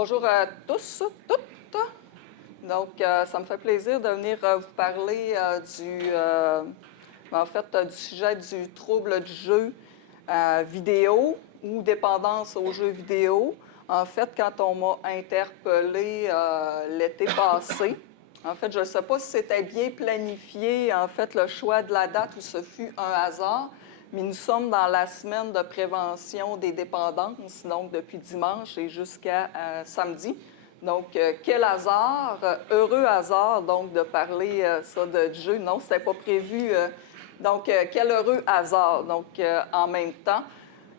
Bonjour à tous, toutes. Donc, ça me fait plaisir de venir vous parler du sujet du trouble du jeu vidéo ou dépendance aux jeux vidéo. En fait, quand on m'a interpellé l'été passé, en fait, je ne sais pas si c'était bien planifié, en fait, le choix de la date ou ce fut un hasard, mais nous sommes dans la semaine de prévention des dépendances, donc depuis dimanche et jusqu'à samedi. Donc, quel hasard, heureux hasard, donc, de parler du jeu. Non, c'était pas prévu. Donc, quel heureux hasard. Donc, en même temps,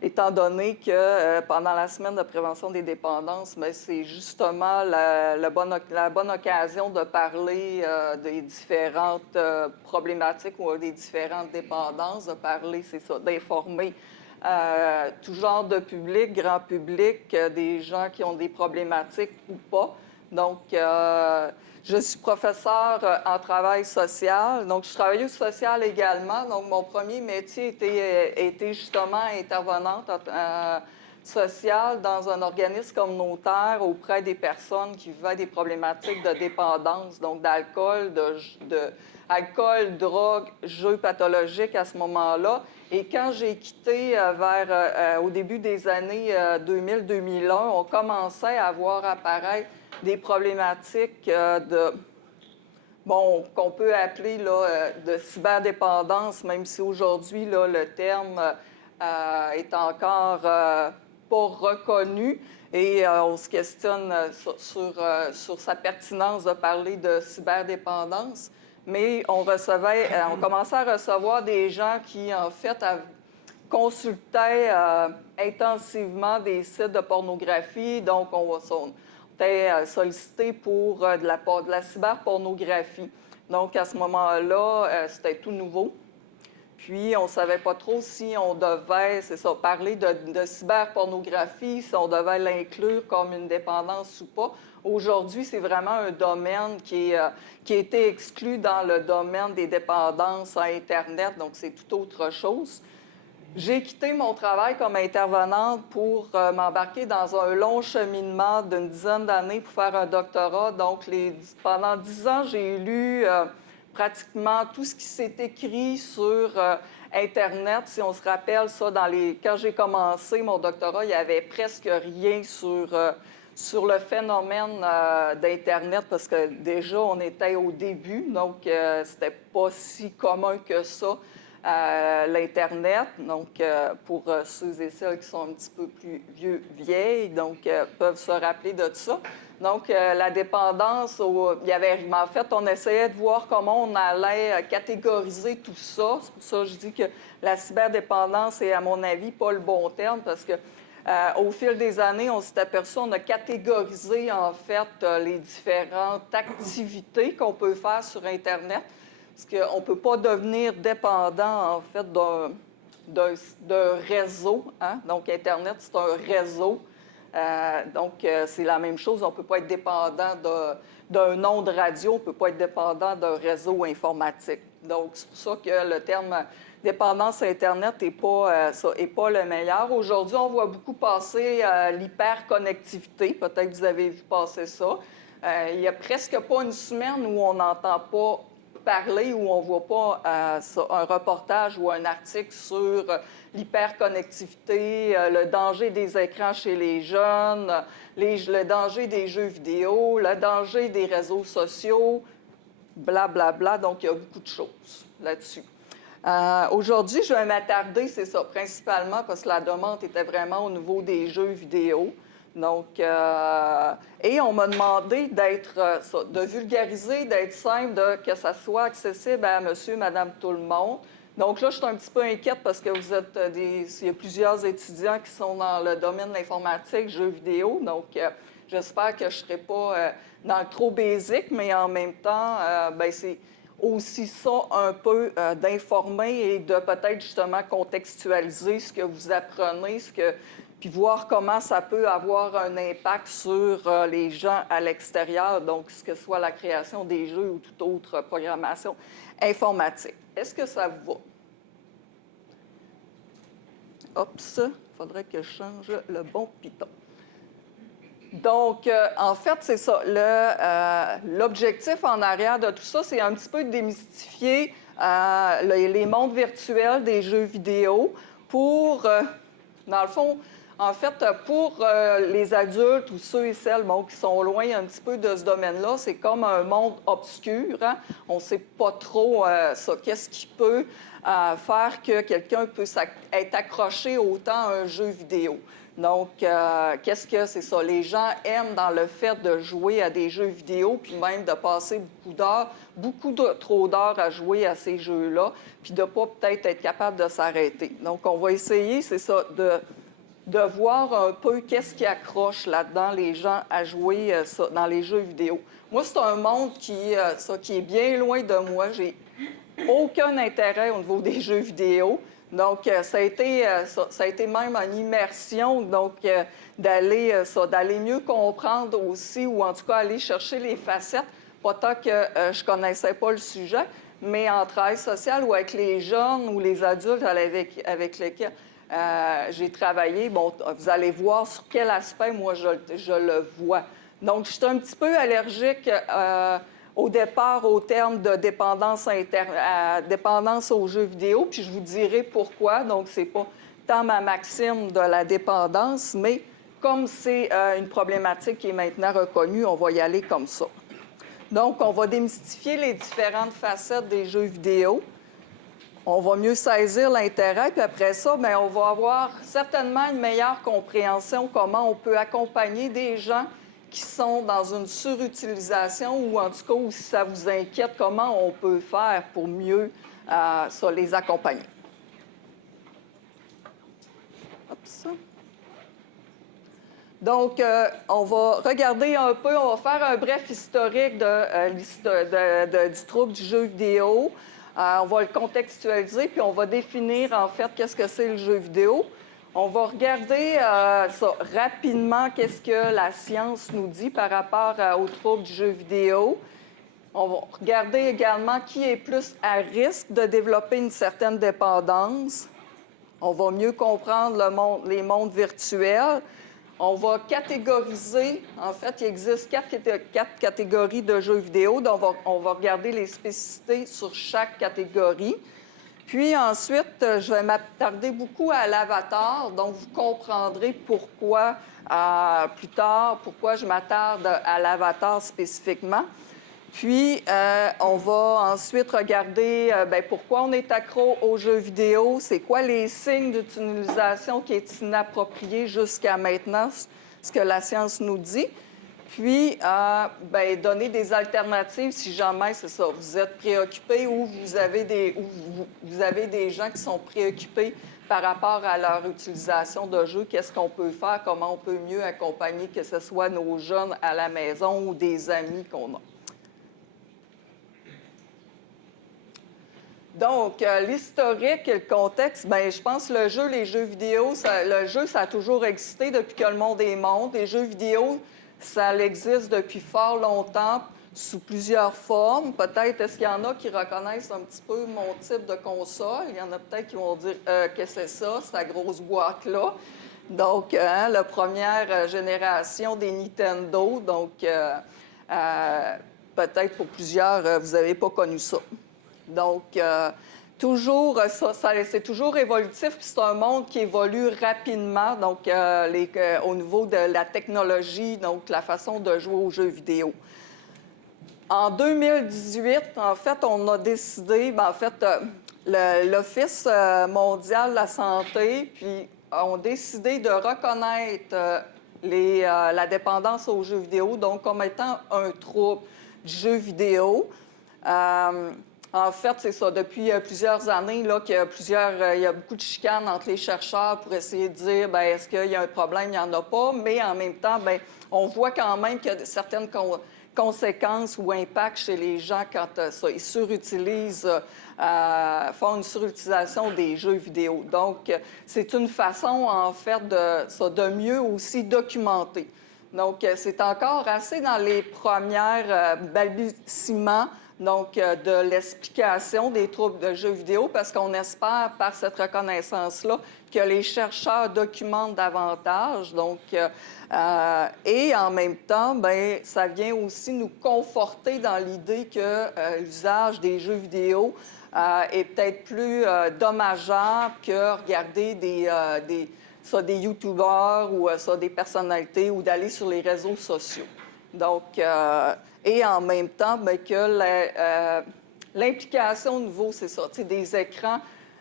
étant donné que pendant la semaine de prévention des dépendances, bien, c'est justement la bonne occasion de parler des différentes problématiques ou des différentes dépendances, de parler, c'est ça, d'informer tout genre de public, grand public, des gens qui ont des problématiques ou pas. Donc, je suis professeure en travail social. Donc, je suis travailleuse sociale également. Donc, mon premier métier était justement intervenante sociale dans un organisme communautaire auprès des personnes qui vivaient des problématiques de dépendance, donc d'alcool, alcool, drogue, jeux pathologiques à ce moment-là. Et quand j'ai quitté au début des années 2000-2001, on commençait à voir apparaître des problématiques qu'on peut appeler de cyberdépendance, même si aujourd'hui, le terme est encore pas reconnu. Et on se questionne sur sa pertinence de parler de cyberdépendance. Mais on commençait à recevoir des gens qui, en fait, consultaient intensivement des sites de pornographie. Donc, on était sollicité pour de la cyberpornographie. Donc, à ce moment-là, c'était tout nouveau. Puis, on ne savait pas trop si on devait, parler de cyberpornographie, si on devait l'inclure comme une dépendance ou pas. Aujourd'hui, c'est vraiment un domaine qui a été exclu dans le domaine des dépendances à Internet, donc c'est tout autre chose. J'ai quitté mon travail comme intervenante pour m'embarquer dans un long cheminement d'une dizaine d'années pour faire un doctorat. Donc, pendant 10 ans, j'ai lu pratiquement tout ce qui s'est écrit sur Internet. Si on se rappelle ça, quand j'ai commencé mon doctorat, il n'y avait presque rien sur le phénomène d'Internet parce que déjà, on était au début, donc c'était pas si commun que ça. L'Internet, donc pour ceux et celles qui sont un petit peu plus vieilles, donc peuvent se rappeler de ça. Donc, la dépendance, en fait, on essayait de voir comment on allait catégoriser tout ça. C'est pour ça que je dis que la cyberdépendance est, à mon avis, pas le bon terme, parce que au fil des années, on s'est aperçu, on a catégorisé, en fait, les différentes activités qu'on peut faire sur Internet. Parce qu'on ne peut pas devenir dépendant, en fait, d'un réseau. Hein? Donc, Internet, c'est un réseau. C'est la même chose. On ne peut pas être dépendant d'un onde radio. On ne peut pas être dépendant d'un réseau informatique. Donc, c'est pour ça que le terme dépendance à Internet n'est pas le meilleur. Aujourd'hui, on voit beaucoup passer l'hyperconnectivité. Peut-être que vous avez vu passer ça. Il n'y a presque pas une semaine où on n'entend pas parler, où on ne voit pas un reportage ou un article sur l'hyperconnectivité, le danger des écrans chez les jeunes, le danger des jeux vidéo, le danger des réseaux sociaux, blablabla. Bla, bla. Donc, il y a beaucoup de choses là-dessus. Aujourd'hui, je vais m'attarder, c'est ça, principalement parce que la demande était vraiment au niveau des jeux vidéo. Donc, et on m'a demandé de vulgariser, d'être simple, que ça soit accessible à monsieur, madame, tout le monde. Donc là, je suis un petit peu inquiète parce que il y a plusieurs étudiants qui sont dans le domaine de l'informatique, jeux vidéo. Donc, j'espère que je ne serai pas dans le trop basique, mais en même temps, c'est aussi ça un peu d'informer et de peut-être justement contextualiser ce que vous apprenez, puis voir comment ça peut avoir un impact sur les gens à l'extérieur, donc que ce soit la création des jeux ou toute autre programmation informatique. Est-ce que ça vous va? Oups, il faudrait que je change le bon piton. Donc, en fait, c'est ça. L'objectif en arrière de tout ça, c'est un petit peu de démystifier les mondes virtuels des jeux vidéo pour, dans le fond, en fait, pour les adultes ou ceux et celles qui sont loin un petit peu de ce domaine-là, c'est comme un monde obscur. Hein? On ne sait pas trop ça. Qu'est-ce qui peut faire que quelqu'un peut être accroché autant à un jeu vidéo? Donc, qu'est-ce que c'est ça? Les gens aiment dans le fait de jouer à des jeux vidéo, puis même de passer beaucoup trop d'heures à jouer à ces jeux-là, puis de ne pas peut-être être capable de s'arrêter. Donc, on va essayer, c'est ça, de voir un peu qu'est-ce qui accroche là-dedans les gens à jouer dans les jeux vidéo. Moi, c'est un monde qui est bien loin de moi. J'ai aucun intérêt au niveau des jeux vidéo. Donc, ça a été même une immersion, donc d'aller mieux comprendre aussi, ou en tout cas aller chercher les facettes, pas tant que je connaissais pas le sujet, mais en travail social ou avec les jeunes ou les adultes avec lesquels j'ai travaillé, bon, vous allez voir sur quel aspect, moi, je le vois. Donc, je suis un petit peu allergique au départ au terme de dépendance aux jeux vidéo, puis je vous dirai pourquoi. Donc, c'est pas tant ma maxime de la dépendance, mais comme c'est une problématique qui est maintenant reconnue, on va y aller comme ça. Donc, on va démystifier les différentes facettes des jeux vidéo. On va mieux saisir l'intérêt, puis après ça, bien, on va avoir certainement une meilleure compréhension comment on peut accompagner des gens qui sont dans une surutilisation ou en tout cas, où si ça vous inquiète, comment on peut faire pour mieux les accompagner. Hop, ça. Donc, on va regarder un peu, on va faire un bref historique du trouble du jeu vidéo. On va le contextualiser, puis on va définir, en fait, qu'est-ce que c'est le jeu vidéo. On va regarder rapidement, qu'est-ce que la science nous dit par rapport au trouble du jeu vidéo. On va regarder également qui est plus à risque de développer une certaine dépendance. On va mieux comprendre les mondes virtuels. On va catégoriser. En fait, il existe quatre catégories de jeux vidéo. Donc, on va regarder les spécificités sur chaque catégorie. Puis ensuite, je vais m'attarder beaucoup à l'avatar. Donc, vous comprendrez pourquoi, plus tard, pourquoi je m'attarde à l'avatar spécifiquement. Puis, on va ensuite regarder pourquoi on est accro aux jeux vidéo, c'est quoi les signes d'utilisation qui est inapproprié jusqu'à maintenant, ce que la science nous dit. Puis, donner des alternatives si jamais, c'est ça, vous êtes préoccupé ou vous avez des gens qui sont préoccupés par rapport à leur utilisation de jeux. Qu'est-ce qu'on peut faire? Comment on peut mieux accompagner, que ce soit nos jeunes à la maison ou des amis qu'on a. Donc, l'historique et le contexte, bien, je pense que les jeux vidéo, ça a toujours existé depuis que le monde est monde. Les jeux vidéo, ça existe depuis fort longtemps, sous plusieurs formes. Peut-être, est-ce qu'il y en a qui reconnaissent un petit peu mon type de console? Il y en a peut-être qui vont dire que c'est ça, cette grosse boîte-là. Donc, la première génération des Nintendo. Donc, peut-être pour plusieurs, vous n'avez pas connu ça. Donc, c'est toujours évolutif, puis c'est un monde qui évolue rapidement, donc au niveau de la technologie, donc la façon de jouer aux jeux vidéo. En 2018, en fait, on a décidé, l'Office mondial de la santé, puis ont décidé de reconnaître la dépendance aux jeux vidéo, donc comme étant un trouble du jeu vidéo. En fait, c'est ça. Depuis plusieurs années, là, il y a beaucoup de chicanes entre les chercheurs pour essayer de dire, est-ce qu'il y a un problème? Il n'y en a pas. Mais en même temps, on voit quand même qu'il y a certaines conséquences ou impacts chez les gens quand ils surutilisent, font une surutilisation des jeux vidéo. Donc, c'est une façon, en fait, de mieux aussi documenter. Donc, c'est encore assez dans les premières balbutiements donc de l'explication des troubles de jeux vidéo, parce qu'on espère, par cette reconnaissance-là, que les chercheurs documentent davantage. Donc, et en même temps, bien, ça vient aussi nous conforter dans l'idée que l'usage des jeux vidéo est peut-être plus dommageable que regarder soit des YouTubeurs ou soit des personnalités ou d'aller sur les réseaux sociaux. Donc, et en même temps, bien, que l'implication au niveau, c'est ça, des écrans,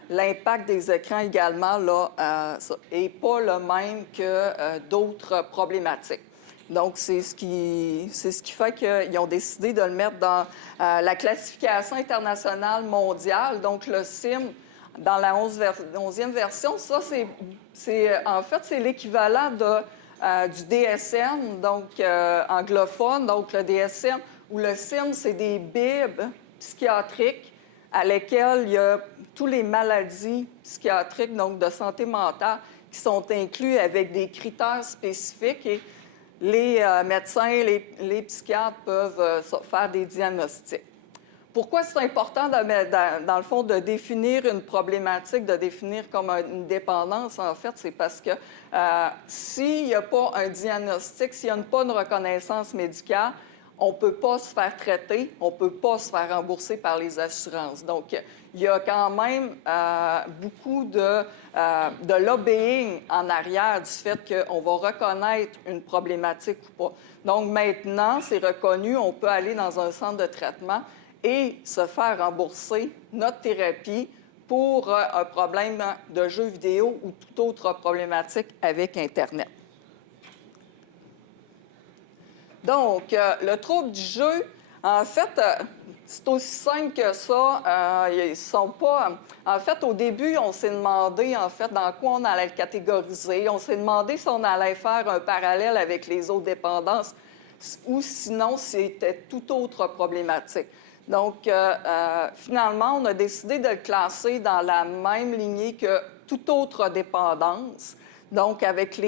l'impact des écrans également là, n'est pas le même que d'autres problématiques. Donc, c'est ce qui fait qu'ils ont décidé de le mettre dans la classification internationale mondiale, donc le CIM, dans la 11e version. Ça, en fait, c'est l'équivalent du DSM, donc anglophone, donc le DSM, ou le CIM, c'est des bibles psychiatriques à lesquelles il y a toutes les maladies psychiatriques, donc de santé mentale, qui sont inclus avec des critères spécifiques et les médecins, les psychiatres peuvent faire des diagnostics. Pourquoi c'est important, dans le fond, de définir une problématique, de définir comme une dépendance, en fait, c'est parce que s'il n'y a pas un diagnostic, s'il n'y a pas une reconnaissance médicale, on ne peut pas se faire traiter, on ne peut pas se faire rembourser par les assurances. Donc, il y a quand même beaucoup de lobbying en arrière du fait qu'on va reconnaître une problématique ou pas. Donc, maintenant, c'est reconnu, on peut aller dans un centre de traitement et se faire rembourser notre thérapie pour un problème de jeux vidéo ou toute autre problématique avec Internet. Donc, le trouble du jeu, en fait, c'est aussi simple que ça. Ils sont pas... En fait, au début, on s'est demandé, en fait, dans quoi on allait le catégoriser. On s'est demandé si on allait faire un parallèle avec les autres dépendances ou sinon, c'était toute autre problématique. Donc, finalement, on a décidé de le classer dans la même lignée que toute autre dépendance. Donc, avec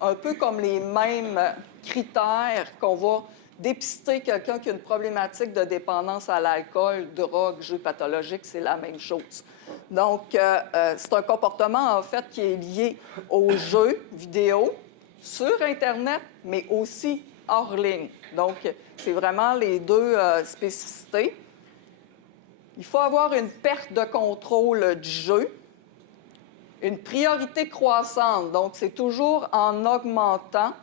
un peu comme les mêmes critères qu'on va dépister quelqu'un qui a une problématique de dépendance à l'alcool, drogue, jeux pathologiques, c'est la même chose. Donc, c'est un comportement, en fait, qui est lié aux jeux vidéo sur Internet, mais aussi hors ligne. Donc, c'est vraiment les deux spécificités. Il faut avoir une perte de contrôle du jeu, une priorité croissante, donc c'est toujours en augmentant.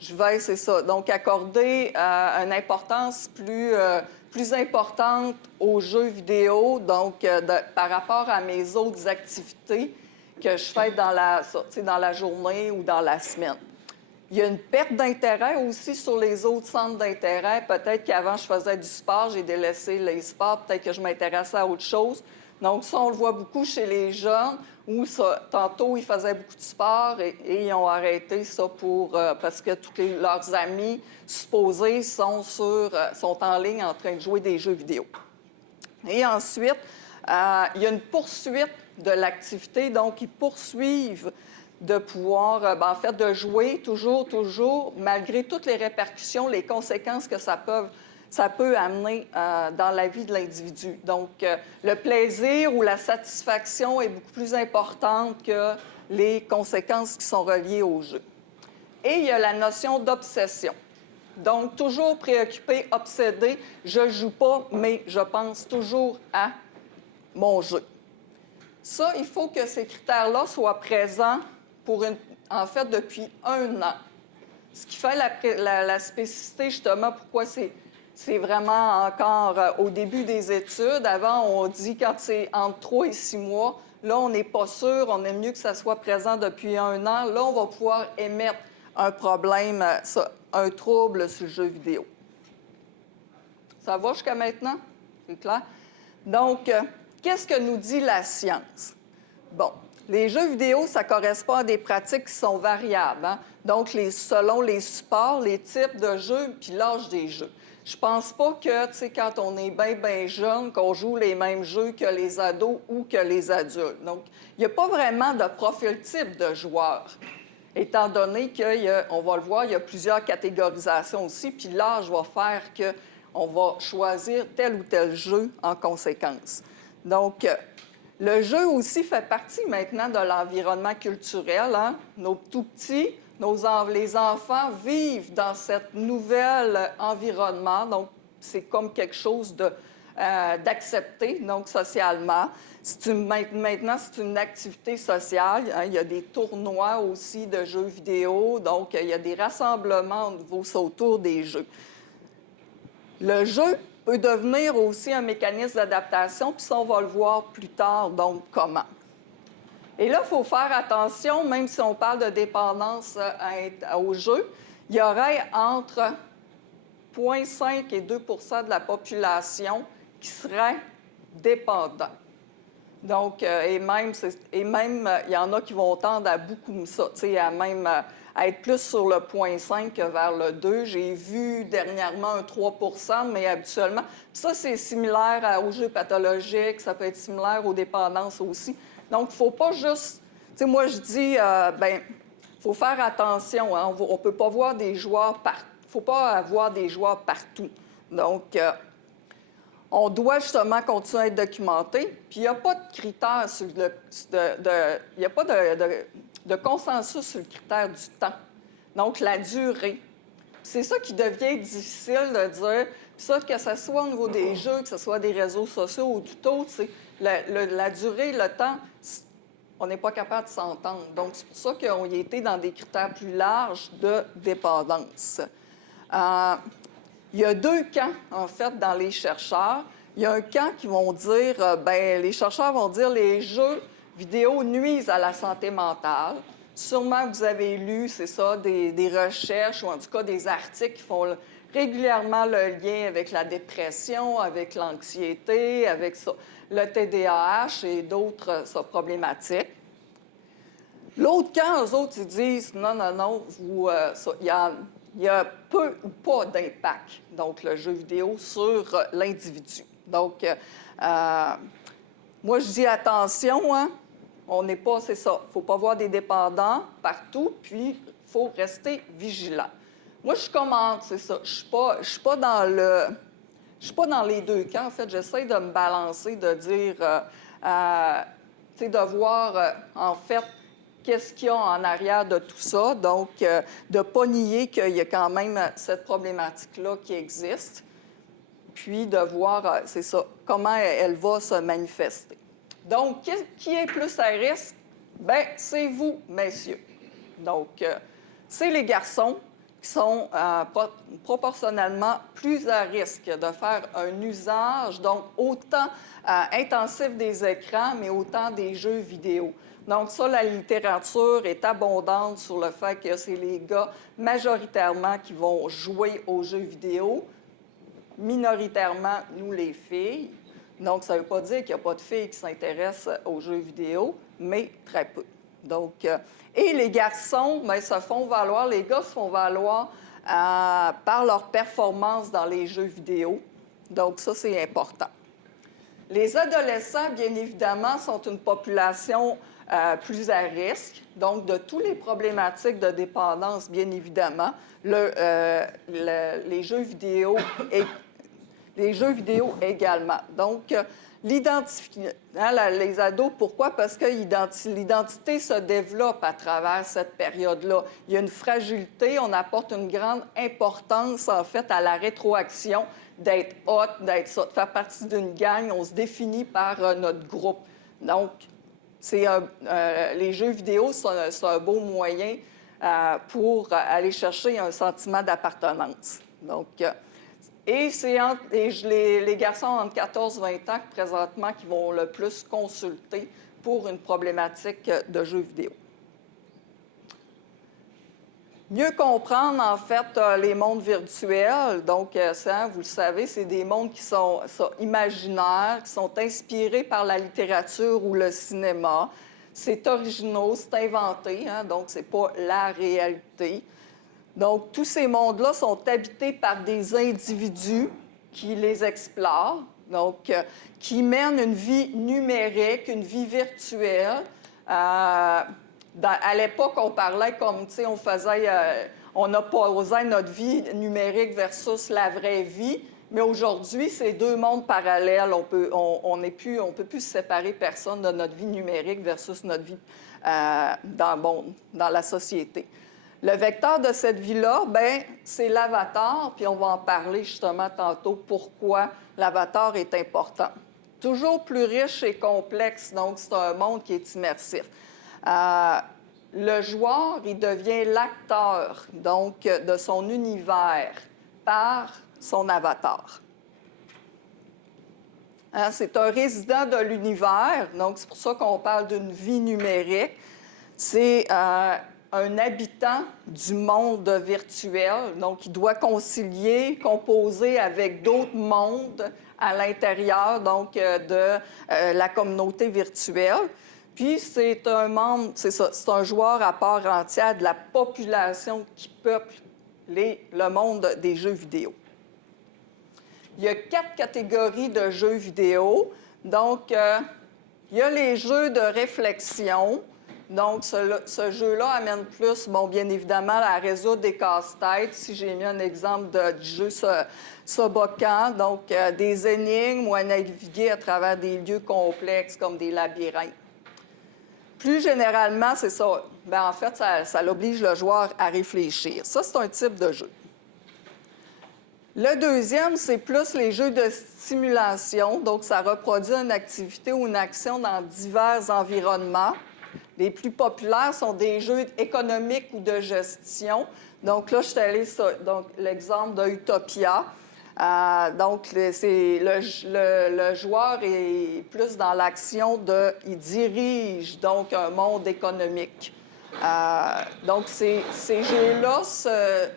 Je vais, c'est ça, donc accorder une importance plus importante aux jeux vidéo, donc par rapport à mes autres activités que je fais dans la journée ou dans la semaine. Il y a une perte d'intérêt aussi sur les autres centres d'intérêt. Peut-être qu'avant, je faisais du sport, j'ai délaissé les sports, peut-être que je m'intéressais à autre chose. Donc, ça, on le voit beaucoup chez les jeunes, où tantôt, ils faisaient beaucoup de sport et ils ont arrêté ça parce que tous leurs amis supposés sont en ligne en train de jouer des jeux vidéo. Et ensuite, il y a une poursuite de l'activité, donc ils poursuivent de pouvoir, en fait, de jouer toujours, malgré toutes les répercussions, les conséquences que ça peut amener dans la vie de l'individu. Donc, le plaisir ou la satisfaction est beaucoup plus importante que les conséquences qui sont reliées au jeu. Et il y a la notion d'obsession. Donc, toujours préoccupé, obsédé, je joue pas, mais je pense toujours à mon jeu. Ça, il faut que ces critères-là soient présents en fait, depuis 1 an. Ce qui fait la spécificité, justement, pourquoi c'est vraiment encore au début des études. Avant, on dit quand c'est entre 3 et 6 mois. Là, on n'est pas sûr. On aime mieux que ça soit présent depuis 1 an. Là, on va pouvoir émettre un problème, un trouble sur le jeu vidéo. Ça va jusqu'à maintenant? C'est clair? Donc, qu'est-ce que nous dit la science? Bon. Les jeux vidéo, ça correspond à des pratiques qui sont variables. Hein? Donc, selon les supports, les types de jeux puis l'âge des jeux. Je pense pas que, tu sais, quand on est bien jeune, qu'on joue les mêmes jeux que les ados ou que les adultes. Donc, il n'y a pas vraiment de profil type de joueur, étant donné qu'on va le voir, il y a plusieurs catégorisations aussi, puis l'âge va faire on va choisir tel ou tel jeu en conséquence. Donc, le jeu aussi fait partie maintenant de l'environnement culturel. Hein? Nos tout-petits, les enfants vivent dans cet nouvel environnement. Donc, c'est comme quelque chose d'accepté, donc socialement. Maintenant, c'est une activité sociale. Hein? Il y a des tournois aussi de jeux vidéo. Donc, il y a des rassemblements autour des jeux. Le jeu peut devenir aussi un mécanisme d'adaptation, puis ça, on va le voir plus tard, donc comment. Et là, il faut faire attention, même si on parle de dépendance au jeu, il y aurait entre 0,5 et 2 de la population qui serait dépendant. Donc, et même, il y en a qui vont tendre à beaucoup ça, tu sais, à être plus sur le 0,5 que vers le 2. J'ai vu dernièrement un 3 mais habituellement, ça, c'est similaire aux jeux pathologiques, ça peut être similaire aux dépendances aussi. Donc, il ne faut pas juste... Tu sais, moi, je dis, il faut faire attention. Hein, on ne peut pas voir des joueurs partout. Il ne faut pas avoir des joueurs partout. Donc, on doit justement continuer à être documenté. Puis, il n'y a pas de critères sur il n'y a pas de consensus sur le critère du temps. Donc, la durée. C'est ça qui devient difficile de dire. Puis ça, que ce soit au niveau des jeux, que ce soit des réseaux sociaux ou tout autre, c'est la durée, le temps, on n'est pas capable de s'entendre. Donc, c'est pour ça qu'on y a été dans des critères plus larges de dépendance. Il y a deux camps, en fait, dans les chercheurs. Il y a un camp qui vont dire, les chercheurs vont dire les jeux vidéo nuisent à la santé mentale. Sûrement, vous avez lu, c'est ça, des recherches ou en tout cas des articles qui font régulièrement le lien avec la dépression, avec l'anxiété, avec ça, le TDAH et d'autres problématiques. L'autre camp, eux autres, ils disent non, il y a peu ou pas d'impact, donc le jeu vidéo, sur l'individu. Donc, moi, je dis attention, hein, on n'est pas, c'est ça, il ne faut pas voir des dépendants partout, puis il faut rester vigilant. Moi, je commente, c'est ça, je ne suis pas dans les deux camps, en fait, j'essaie de me balancer, de dire, tu sais, de voir, en fait, qu'est-ce qu'il y a en arrière de tout ça. Donc, de ne pas nier qu'il y a quand même cette problématique-là qui existe, puis de voir, c'est ça, comment elle va se manifester. Donc, qui est plus à risque? Bien, c'est vous, messieurs. Donc, c'est les garçons qui sont proportionnellement plus à risque de faire un usage, donc autant intensif des écrans, mais autant des jeux vidéo. Donc ça, la littérature est abondante sur le fait que c'est les gars majoritairement qui vont jouer aux jeux vidéo, minoritairement, nous, les filles. Donc, ça ne veut pas dire qu'il n'y a pas de filles qui s'intéressent aux jeux vidéo, mais très peu. Donc, et les garçons, bien, se font valoir, les gars se font valoir par leur performance dans les jeux vidéo. Donc, ça, c'est important. Les adolescents, bien évidemment, sont une population plus à risque, donc de toutes les problématiques de dépendance, bien évidemment. Les jeux vidéo également. Donc, les ados, pourquoi? Parce que l'identité se développe à travers cette période-là. Il y a une fragilité, on apporte une grande importance, en fait, à la rétroaction, d'être hot, d'être ça, de faire partie d'une gang, on se définit par notre groupe. Donc, les jeux vidéo, c'est un beau moyen pour aller chercher un sentiment d'appartenance. Donc, et c'est les garçons entre 14 et 20 ans présentement qui vont le plus consulter pour une problématique de jeux vidéo. Mieux comprendre, en fait, les mondes virtuels. Donc, ça, vous le savez, c'est des mondes qui sont imaginaires, qui sont inspirés par la littérature ou le cinéma. C'est original, c'est inventé, hein, donc c'est pas la réalité. Donc, tous ces mondes-là sont habités par des individus qui les explorent, donc qui mènent une vie numérique, une vie virtuelle. À l'époque, on parlait comme, tu sais, on opposait notre vie numérique versus la vraie vie, Mais aujourd'hui, c'est deux mondes parallèles. On peut plus séparer personne de notre vie numérique versus notre vie dans la société. Le vecteur de cette vie-là, bien, c'est l'avatar, puis on va en parler justement tantôt pourquoi l'avatar est important. Toujours plus riche et complexe, donc c'est un monde qui est immersif. Le joueur, il devient l'acteur, donc, de son univers par son avatar. Hein, c'est un résident de l'univers, donc c'est pour ça qu'on parle d'une vie numérique. C'est un habitant du monde virtuel, donc il doit concilier, composer avec d'autres mondes à l'intérieur donc de la communauté virtuelle. Puis c'est un membre, c'est ça, c'est un joueur à part entière de la population qui peuple le monde des jeux vidéo. Il y a 4 catégories de jeux vidéo. Donc, il y a les jeux de réflexion. Donc, ce jeu-là amène plus, bon, bien évidemment, à résoudre des casse-têtes. Si j'ai mis un exemple du jeu Sobokan, donc des énigmes ou à naviguer à travers des lieux complexes comme des labyrinthes. Plus généralement, c'est ça. Bien, en fait, ça oblige le joueur à réfléchir. Ça, c'est un type de jeu. Le deuxième, c'est plus les jeux de stimulation. Donc, ça reproduit une activité ou une action dans divers environnements. Les plus populaires sont des jeux économiques ou de gestion. Donc là, je suis allée sur l'exemple de Utopia. Donc, le joueur est plus dans l'action il dirige donc un monde économique. Donc, ces jeux-là se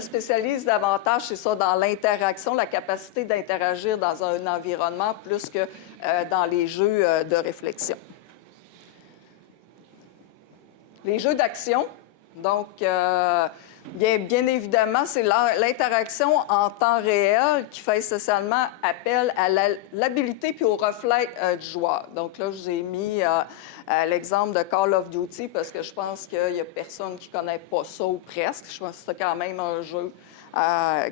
spécialisent davantage, c'est ça, dans l'interaction, la capacité d'interagir dans un environnement plus que dans les jeux de réflexion. Les jeux d'action, donc, bien évidemment, c'est l'interaction en temps réel qui fait essentiellement appel à l'habilité puis au reflet du joueur. Donc là, je vous ai mis l'exemple de Call of Duty parce que je pense qu'il n'y a personne qui ne connaît pas ça ou presque. Je pense que c'est quand même un jeu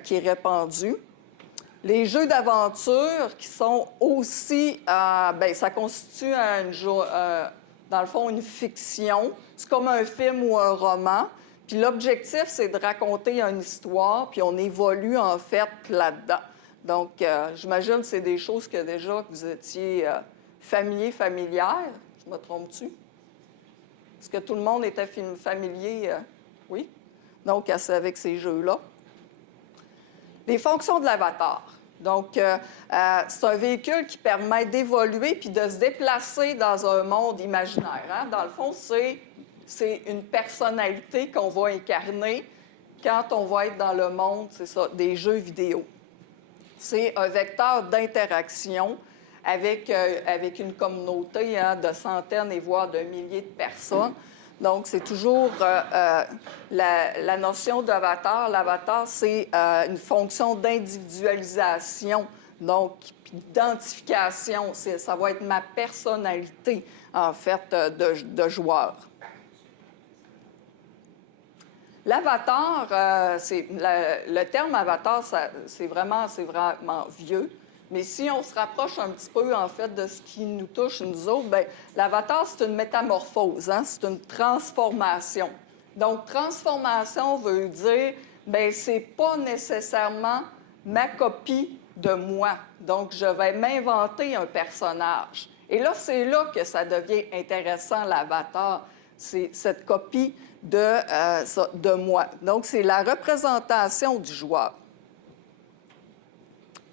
qui est répandu. Les jeux d'aventure qui sont aussi, bien, ça constitue dans le fond une fiction. C'est comme un film ou un roman. Puis l'objectif, c'est de raconter une histoire, puis on évolue en fait là-dedans. Donc, j'imagine que c'est des choses que déjà que vous étiez familières. Je me trompe-tu? Est-ce que tout le monde était familier? Oui? Donc, avec ces jeux-là. Les fonctions de l'avatar. Donc, c'est un véhicule qui permet d'évoluer puis de se déplacer dans un monde imaginaire. Hein? Dans le fond, c'est une personnalité qu'on va incarner quand on va être dans le monde, c'est ça, des jeux vidéo. C'est un vecteur d'interaction avec une communauté de centaines et voire de milliers de personnes. Donc, c'est toujours la notion d'avatar. L'avatar, c'est une fonction d'individualisation, donc d'identification. Ça va être ma personnalité, en fait, de joueur. L'avatar, le terme avatar, c'est vraiment vieux. Mais si on se rapproche un petit peu, en fait, de ce qui nous touche, nous autres, bien, l'avatar, c'est une métamorphose, hein? C'est une transformation. Donc, transformation veut dire, bien, c'est pas nécessairement ma copie de moi. Donc, je vais m'inventer un personnage. Et là, c'est là que ça devient intéressant, l'avatar. C'est cette copie de moi. Donc, c'est la représentation du joueur.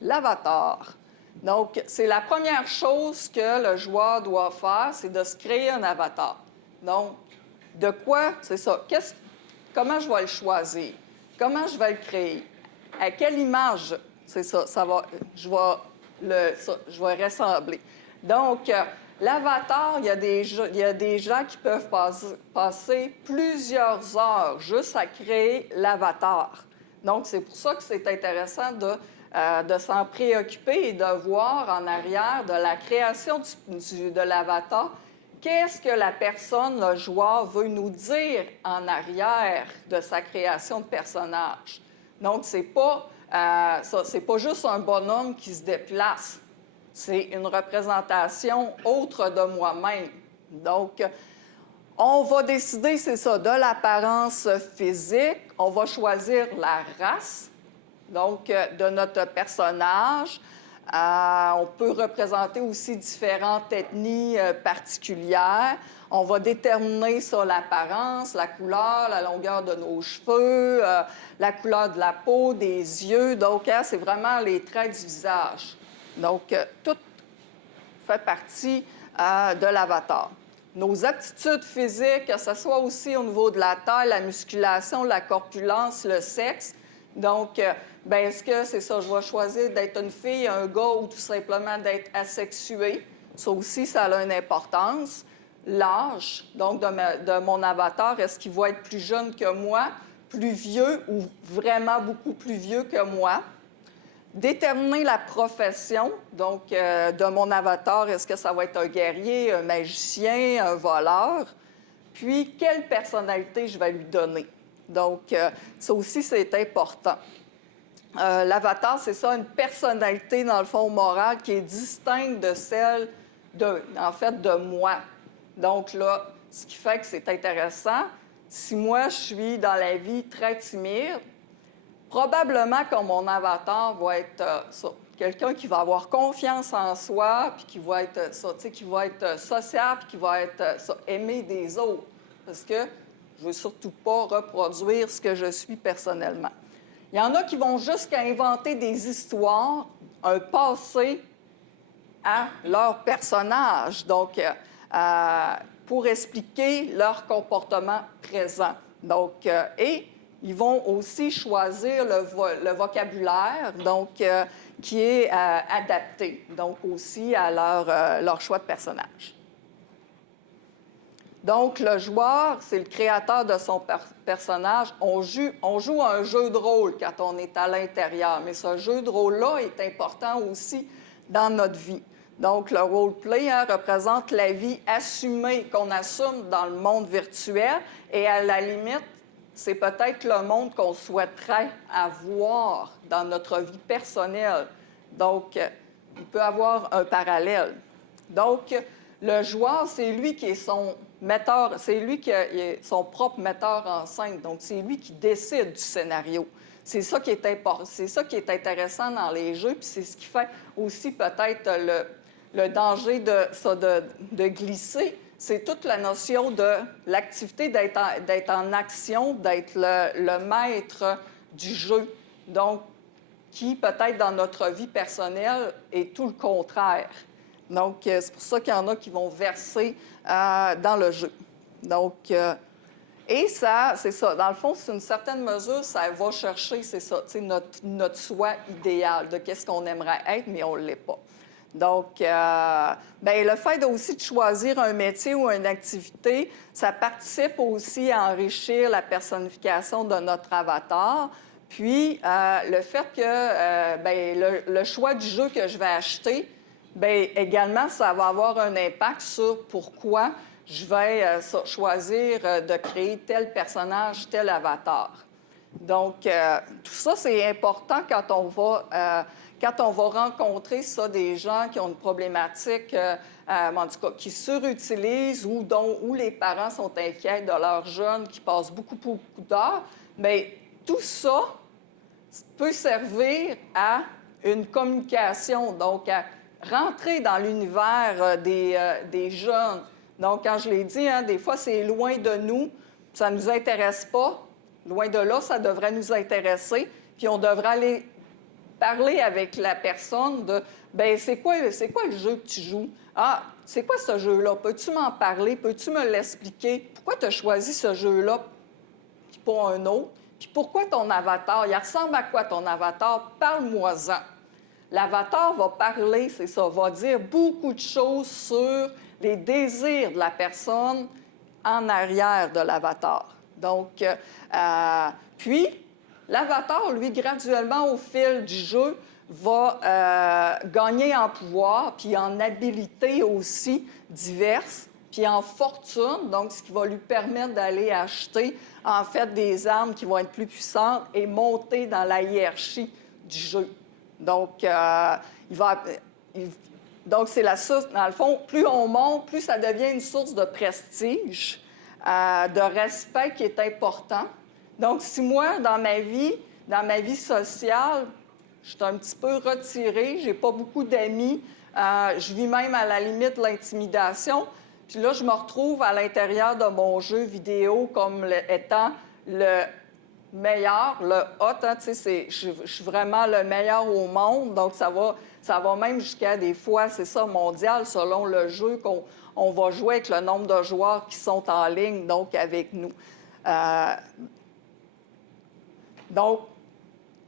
L'avatar. Donc, c'est la première chose que le joueur doit faire, c'est de se créer un avatar. Donc, de quoi? C'est ça. Comment je vais le choisir? Comment je vais le créer? À quelle image? C'est ça. Je vais ressembler. Donc, l'avatar, il y a des gens qui peuvent passer plusieurs heures juste à créer l'avatar. Donc, c'est pour ça que c'est intéressant de s'en préoccuper et de voir en arrière de la création de l'avatar, qu'est-ce que la personne, le joueur, veut nous dire en arrière de sa création de personnage. Donc, c'est pas Ça, c'est pas juste un bonhomme qui se déplace. C'est une représentation autre de moi-même. Donc, on va décider, c'est ça, de l'apparence physique. On va choisir la race, donc, de notre personnage. On peut représenter aussi différentes ethnies particulières. On va déterminer ça, l'apparence, la couleur, la longueur de nos cheveux, la couleur de la peau, des yeux. Donc, c'est vraiment les traits du visage. Donc, tout fait partie de l'avatar. Nos aptitudes physiques, que ce soit aussi au niveau de la taille, la musculation, la corpulence, le sexe. Donc, bien, est-ce que c'est ça, je vais choisir d'être une fille, un gars ou tout simplement d'être asexué? Ça aussi, ça a une importance. L'âge, donc, de mon avatar, est-ce qu'il va être plus jeune que moi, plus vieux ou vraiment beaucoup plus vieux que moi? Déterminer la profession, donc, de mon avatar. Est-ce que ça va être un guerrier, un magicien, un voleur? Puis, quelle personnalité je vais lui donner? Donc, ça aussi, c'est important. L'avatar, c'est ça, une personnalité, dans le fond, morale qui est distincte de celle, de moi. Donc, là, ce qui fait que c'est intéressant, si moi, je suis dans la vie très timide, probablement que mon avatar va être quelqu'un qui va avoir confiance en soi, puis qui va être, qui va être sociable, puis qui va être aimé des autres. Parce que je ne veux surtout pas reproduire ce que je suis personnellement. Il y en a qui vont jusqu'à inventer des histoires, un passé à leur personnage, donc pour expliquer leur comportement présent. Donc, et ils vont aussi choisir le vocabulaire, donc, qui est adapté, donc aussi à leur choix de personnage. Donc, le joueur, c'est le créateur de son personnage. On joue un jeu de rôle quand on est à l'intérieur, mais ce jeu de rôle-là est important aussi dans notre vie. Donc, le roleplay représente la vie assumée qu'on assume dans le monde virtuel et à la limite, c'est peut-être le monde qu'on souhaiterait avoir dans notre vie personnelle. Donc, il peut y avoir un parallèle. Donc, le joueur, c'est lui qui est son metteur, c'est lui qui est son propre metteur en scène. Donc, c'est lui qui décide du scénario. C'est ça qui est important, c'est ça qui est intéressant dans les jeux, puis c'est ce qui fait aussi peut-être le danger de glisser. C'est toute la notion de l'activité d'être en action, d'être le maître du jeu. Donc, qui peut-être dans notre vie personnelle est tout le contraire. Donc, c'est pour ça qu'il y en a qui vont verser dans le jeu. Donc, et ça, c'est ça. Dans le fond, c'est une certaine mesure, ça va chercher, c'est ça, notre soi idéal de qu'est-ce qu'on aimerait être, mais on ne l'est pas. Donc, bien, le fait aussi de choisir un métier ou une activité, ça participe aussi à enrichir la personnification de notre avatar. Puis, le fait que bien, le choix du jeu que je vais acheter, bien, également, ça va avoir un impact sur pourquoi je vais choisir de créer tel personnage, tel avatar. Donc, tout ça, c'est important quand on va rencontrer ça, des gens qui ont une problématique, en tout cas, qui surutilisent ou où les parents sont inquiets de leurs jeunes qui passent beaucoup d'heures, bien, tout ça peut servir à une communication, donc à rentrer dans l'univers des jeunes. Donc, quand je l'ai dit, des fois, c'est loin de nous, ça ne nous intéresse pas. Loin de là, ça devrait nous intéresser. Puis on devrait aller parler avec la personne de « bien, c'est quoi le jeu que tu joues? Ah, c'est quoi ce jeu-là? Peux-tu m'en parler? Peux-tu me l'expliquer? Pourquoi tu as choisi ce jeu-là puis pas un autre? Puis pourquoi ton avatar? Il ressemble à quoi ton avatar? Parle-moi-en. » L'avatar va parler, c'est ça, va dire beaucoup de choses sur les désirs de la personne en arrière de l'avatar. Donc, puis, l'avatar, lui, graduellement, au fil du jeu, va gagner en pouvoir, puis en habilité aussi diverses, puis en fortune, donc ce qui va lui permettre d'aller acheter, en fait, des armes qui vont être plus puissantes et monter dans la hiérarchie du jeu. Donc, donc c'est la source, dans le fond, plus on monte, plus ça devient une source de prestige, de respect qui est important. Donc, si moi, dans ma vie sociale, je suis un petit peu retirée, j'ai pas beaucoup d'amis, je vis même à la limite de l'intimidation. Puis là, je me retrouve à l'intérieur de mon jeu vidéo comme étant le meilleur, le hot, hein, tu sais, je suis vraiment le meilleur au monde. Donc, ça va même jusqu'à des fois, c'est ça, mondial, selon le jeu qu'on va jouer avec le nombre de joueurs qui sont en ligne, donc avec nous. Donc,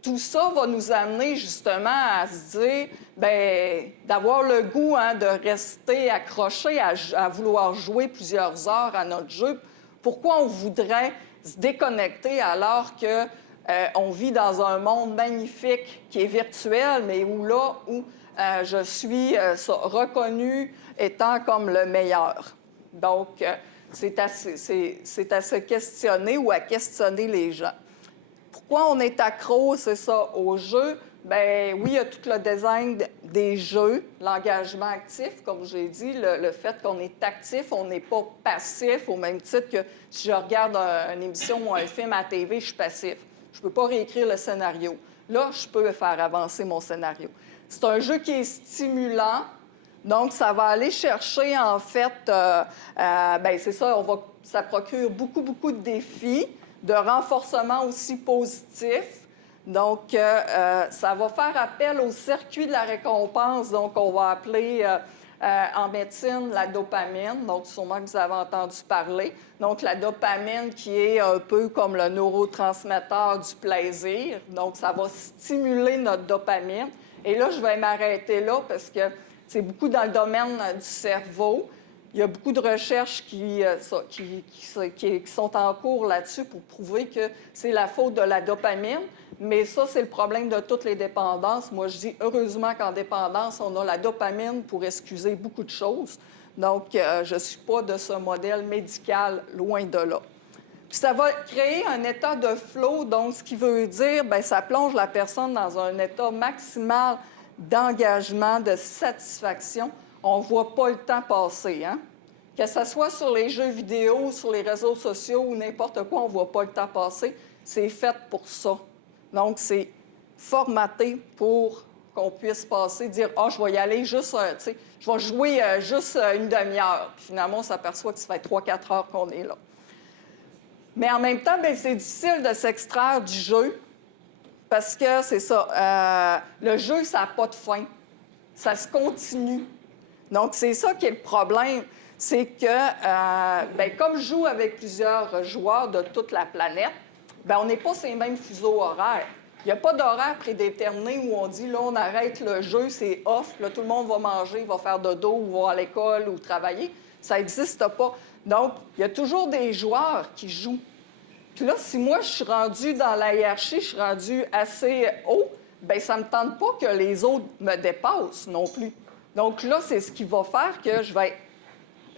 tout ça va nous amener justement à se dire, bien, d'avoir le goût de rester accroché à vouloir jouer plusieurs heures à notre jeu. Pourquoi on voudrait se déconnecter alors qu'on vit dans un monde magnifique qui est virtuel, mais où je suis reconnu étant comme le meilleur. Donc, c'est à se questionner ou à questionner les gens. Pourquoi on est accro, c'est ça, au jeu? Bien, oui, il y a tout le design des jeux, l'engagement actif, comme j'ai dit, le fait qu'on est actif, on n'est pas passif, au même titre que si je regarde une émission ou un film à la TV, je suis passif. Je ne peux pas réécrire le scénario. Là, je peux faire avancer mon scénario. C'est un jeu qui est stimulant, donc ça va aller chercher, en fait, bien, c'est ça, ça procure beaucoup, beaucoup de défis, de renforcement aussi positif. Donc, ça va faire appel au circuit de la récompense, donc on va appeler en médecine la dopamine. Donc, sûrement que vous avez entendu parler. Donc, la dopamine qui est un peu comme le neurotransmetteur du plaisir. Donc, ça va stimuler notre dopamine. Et là, je vais m'arrêter là parce que c'est beaucoup dans le domaine du cerveau. Il y a beaucoup de recherches qui sont en cours là-dessus pour prouver que c'est la faute de la dopamine. Mais ça, c'est le problème de toutes les dépendances. Moi, je dis heureusement qu'en dépendance, on a la dopamine pour excuser beaucoup de choses. Donc, je ne suis pas de ce modèle médical, loin de là. Puis ça va créer un état de flow, donc ce qui veut dire, bien, ça plonge la personne dans un état maximal d'engagement, de satisfaction. On ne voit pas le temps passer, hein? Que ce soit sur les jeux vidéo, sur les réseaux sociaux ou n'importe quoi, on ne voit pas le temps passer. C'est fait pour ça. Donc, c'est formaté pour qu'on puisse passer, dire « Ah, je vais y aller juste, tu sais, je vais jouer juste une demi-heure. » Puis finalement, on s'aperçoit que ça fait 3-4 heures qu'on est là. Mais en même temps, bien, c'est difficile de s'extraire du jeu parce que c'est ça, le jeu, ça n'a pas de fin. Ça se continue. Donc, c'est ça qui est le problème. C'est que, bien, comme je joue avec plusieurs joueurs de toute la planète, bien, on n'est pas sur les mêmes fuseaux horaires. Il n'y a pas d'horaire prédéterminé où on dit, là, on arrête le jeu, c'est off, là, tout le monde va manger, va faire dodo, ou va à l'école ou travailler. Ça n'existe pas. Donc, il y a toujours des joueurs qui jouent. Puis là, si moi, je suis rendue dans la hiérarchie, je suis rendue assez haut, bien, ça ne me tente pas que les autres me dépassent non plus. Donc là, c'est ce qui va faire que je vais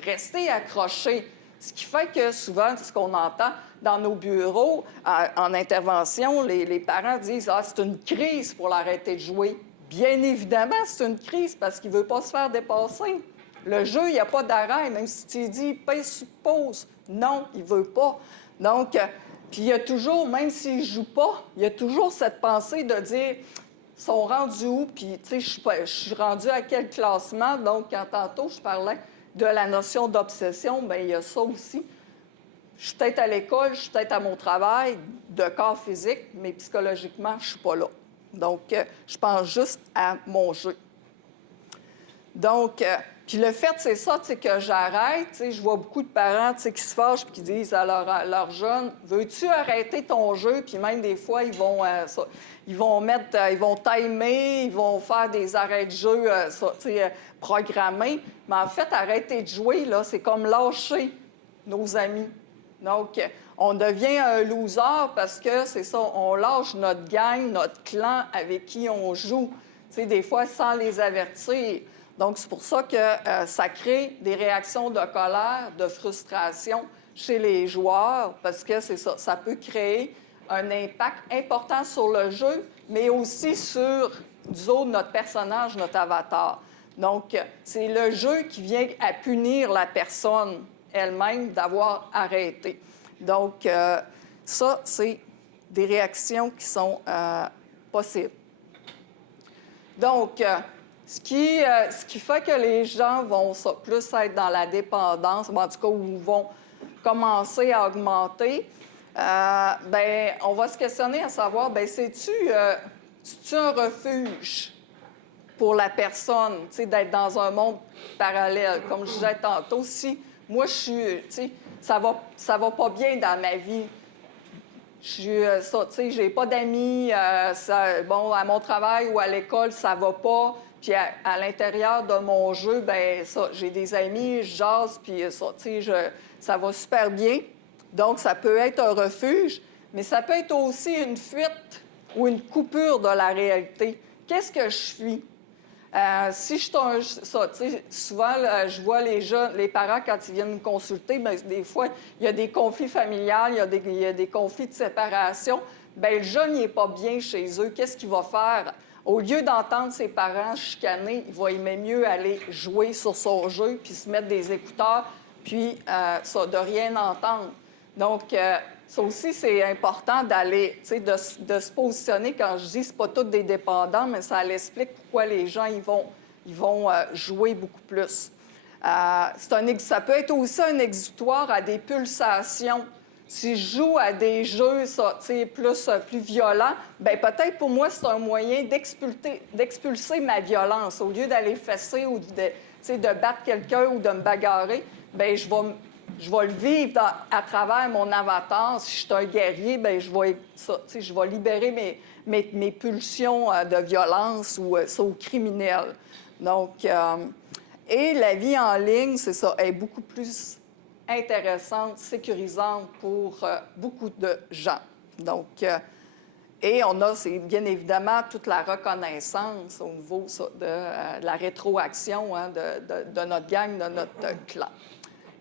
rester accrochée. Ce qui fait que souvent, ce qu'on entend dans nos bureaux, en intervention, les parents disent « Ah, c'est une crise pour l'arrêter de jouer. » Bien évidemment, c'est une crise parce qu'il ne veut pas se faire dépasser. Le jeu, il n'y a pas d'arrêt, même si tu dis « Paye sur pause ». Non, il ne veut pas. Donc, puis il y a toujours, même s'il ne joue pas, il y a toujours cette pensée de dire « Ils sont rendus où? » Puis, tu sais, je suis rendue à quel classement? Donc, quand tantôt, je parlais de la notion d'obsession, bien, il y a ça aussi. Je suis peut-être à l'école, je suis peut-être à mon travail de corps physique, mais psychologiquement, je ne suis pas là. Donc, je pense juste à mon jeu. Donc, puis le fait, c'est ça, tu sais, que j'arrête. Tu sais, je vois beaucoup de parents, tu sais, qui se fâchent puis qui disent à leurs jeunes, « Veux-tu arrêter ton jeu? » Puis même des fois, ils vont timer, ils vont faire des arrêts de jeu, tu sais, programmés. Mais en fait, arrêter de jouer, là, c'est comme lâcher nos amis. Donc, on devient un loser parce que, c'est ça, on lâche notre gang, notre clan avec qui on joue. Tu sais, des fois, sans les avertir. Donc, c'est pour ça que ça crée des réactions de colère, de frustration chez les joueurs, parce que c'est ça, ça peut créer un impact important sur le jeu, mais aussi sur, notre personnage, notre avatar. Donc, c'est le jeu qui vient à punir la personne elle-même d'avoir arrêté. Donc, ça, c'est des réactions qui sont possibles. Donc, ce qui fait que les gens vont plus être dans la dépendance, en tout cas, où vont commencer à augmenter, on va se questionner à savoir, c'est-tu un refuge pour la personne, d'être dans un monde parallèle? Comme je disais tantôt, si moi, je suis, ça va pas bien dans ma vie, j'ai pas d'amis, à mon travail ou à l'école, ça va pas. Puis à l'intérieur de mon jeu, j'ai des amis, je jase, puis ça va super bien. Donc, ça peut être un refuge, mais ça peut être aussi une fuite ou une coupure de la réalité. Qu'est-ce que je suis? Si je suis souvent, je vois les parents, quand ils viennent me consulter, des fois, il y a des conflits familiaux, il y a des conflits de séparation. Le jeune, il n'est pas bien chez eux. Qu'est-ce qu'il va faire? Au lieu d'entendre ses parents chicaner, il va aimer mieux aller jouer sur son jeu, puis se mettre des écouteurs, puis de rien entendre. Donc, ça aussi, c'est important d'aller, de se positionner. Quand je dis c'est pas tous des dépendants, mais ça l'explique pourquoi les gens ils vont jouer beaucoup plus. Ça peut être aussi un exutoire à des pulsations. Si je joue à des jeux plus violents, peut-être pour moi, c'est un moyen d'expulser ma violence. Au lieu d'aller fesser ou de battre quelqu'un ou de me bagarrer, je vais le vivre à travers mon avatar. Si je suis un guerrier, je vais libérer mes pulsions de violence ou criminelles. Donc, et la vie en ligne, c'est ça, est beaucoup plus intéressante, sécurisante pour beaucoup de gens. Donc, et on a, c'est bien évidemment toute la reconnaissance au niveau de la rétroaction de notre gang, de notre clan.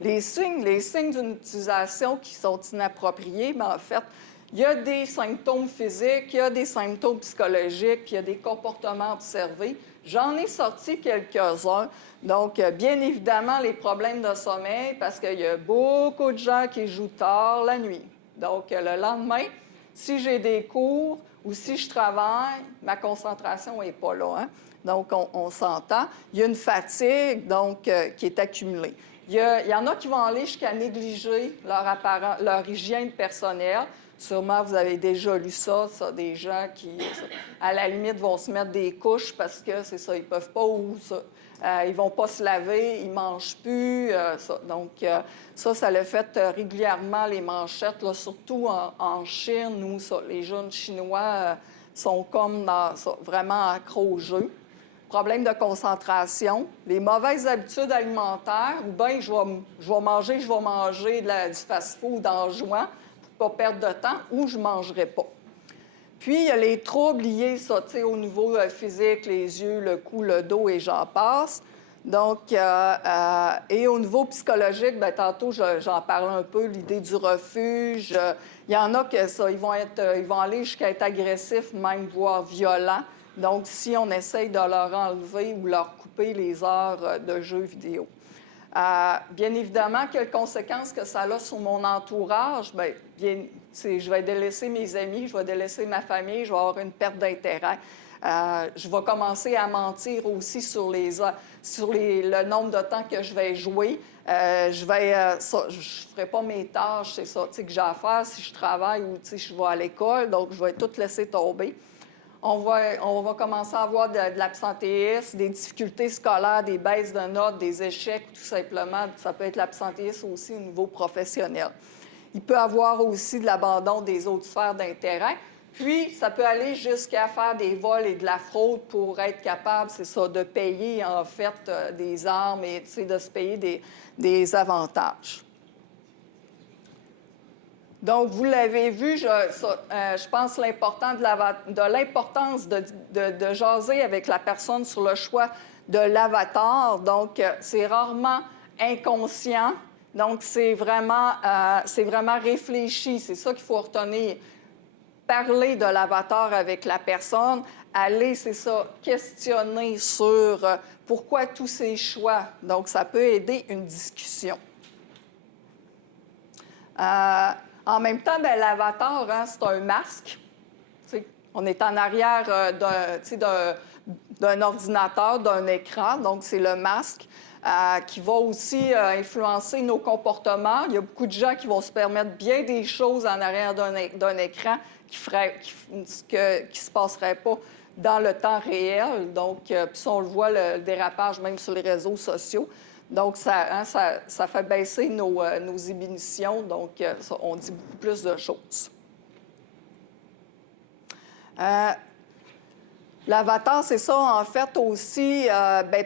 Les signes d'une utilisation qui sont inappropriés, mais en fait, il y a des symptômes physiques, il y a des symptômes psychologiques, il y a des comportements observés. J'en ai sorti quelques-uns. Donc, bien évidemment, les problèmes de sommeil, parce qu'il y a beaucoup de gens qui jouent tard la nuit. Donc, le lendemain, si j'ai des cours ou si je travaille, ma concentration n'est pas là. Hein? Donc, on s'entend. Il y a une fatigue, donc, qui est accumulée. Il y en a qui vont aller jusqu'à négliger leur hygiène personnelle. Sûrement, vous avez déjà lu ça, des gens qui, à la limite, vont se mettre des couches parce que, c'est ça, ils ne peuvent pas ou ça. Ils ne vont pas se laver, ils ne mangent plus. Donc, ça le fait régulièrement, les manchettes, là, surtout en Chine, où les jeunes Chinois sont comme vraiment accros au jeu. Problème de concentration, les mauvaises habitudes alimentaires, ou bien je vais manger du fast-food en jouant pour ne pas perdre de temps, ou je ne mangerai pas. Puis, il y a les troubles liés au niveau physique, les yeux, le cou, le dos, et j'en passe. Donc, et au niveau psychologique, tantôt, j'en parlais un peu, l'idée du refuge. Il y en a que ils vont aller jusqu'à être agressifs, même voire violents. Donc, si on essaye de leur enlever ou leur couper les heures de jeux vidéo. Bien évidemment, quelles conséquences que ça a sur mon entourage? Je vais délaisser mes amis, je vais délaisser ma famille, je vais avoir une perte d'intérêt. Je vais commencer à mentir aussi sur le nombre de temps que je vais jouer. Je ne ferai pas mes tâches, c'est ça que j'ai à faire si je travaille ou je vais à l'école, donc je vais tout laisser tomber. On va commencer à avoir de l'absentéisme, des difficultés scolaires, des baisses de notes, des échecs, tout simplement. Ça peut être l'absentéisme aussi au niveau professionnel. Il peut y avoir aussi de l'abandon des autres sphères d'intérêt. Puis, ça peut aller jusqu'à faire des vols et de la fraude pour être capable, c'est ça, de payer, en fait, des armes et de se payer des avantages. Donc, vous l'avez vu, je pense de l'importance de jaser avec la personne sur le choix de l'avatar. Donc, c'est rarement inconscient. Donc, c'est vraiment réfléchi. C'est ça qu'il faut retenir. parler de l'avatar avec la personne, aller, c'est ça, questionner sur pourquoi tous ces choix. Donc, ça peut aider une discussion. En même temps, bien, l'avatar, hein, c'est un masque. T'sais, on est en arrière d'un ordinateur, d'un écran, donc c'est le masque qui va aussi influencer nos comportements. Il y a beaucoup de gens qui vont se permettre bien des choses en arrière d'un écran qui ne se passerait pas dans le temps réel. Donc, puis ça, on le voit, le dérapage même sur les réseaux sociaux. Donc, ça fait baisser nos émissions. Donc, ça, on dit beaucoup plus de choses. L'avatar, c'est ça, en fait, aussi,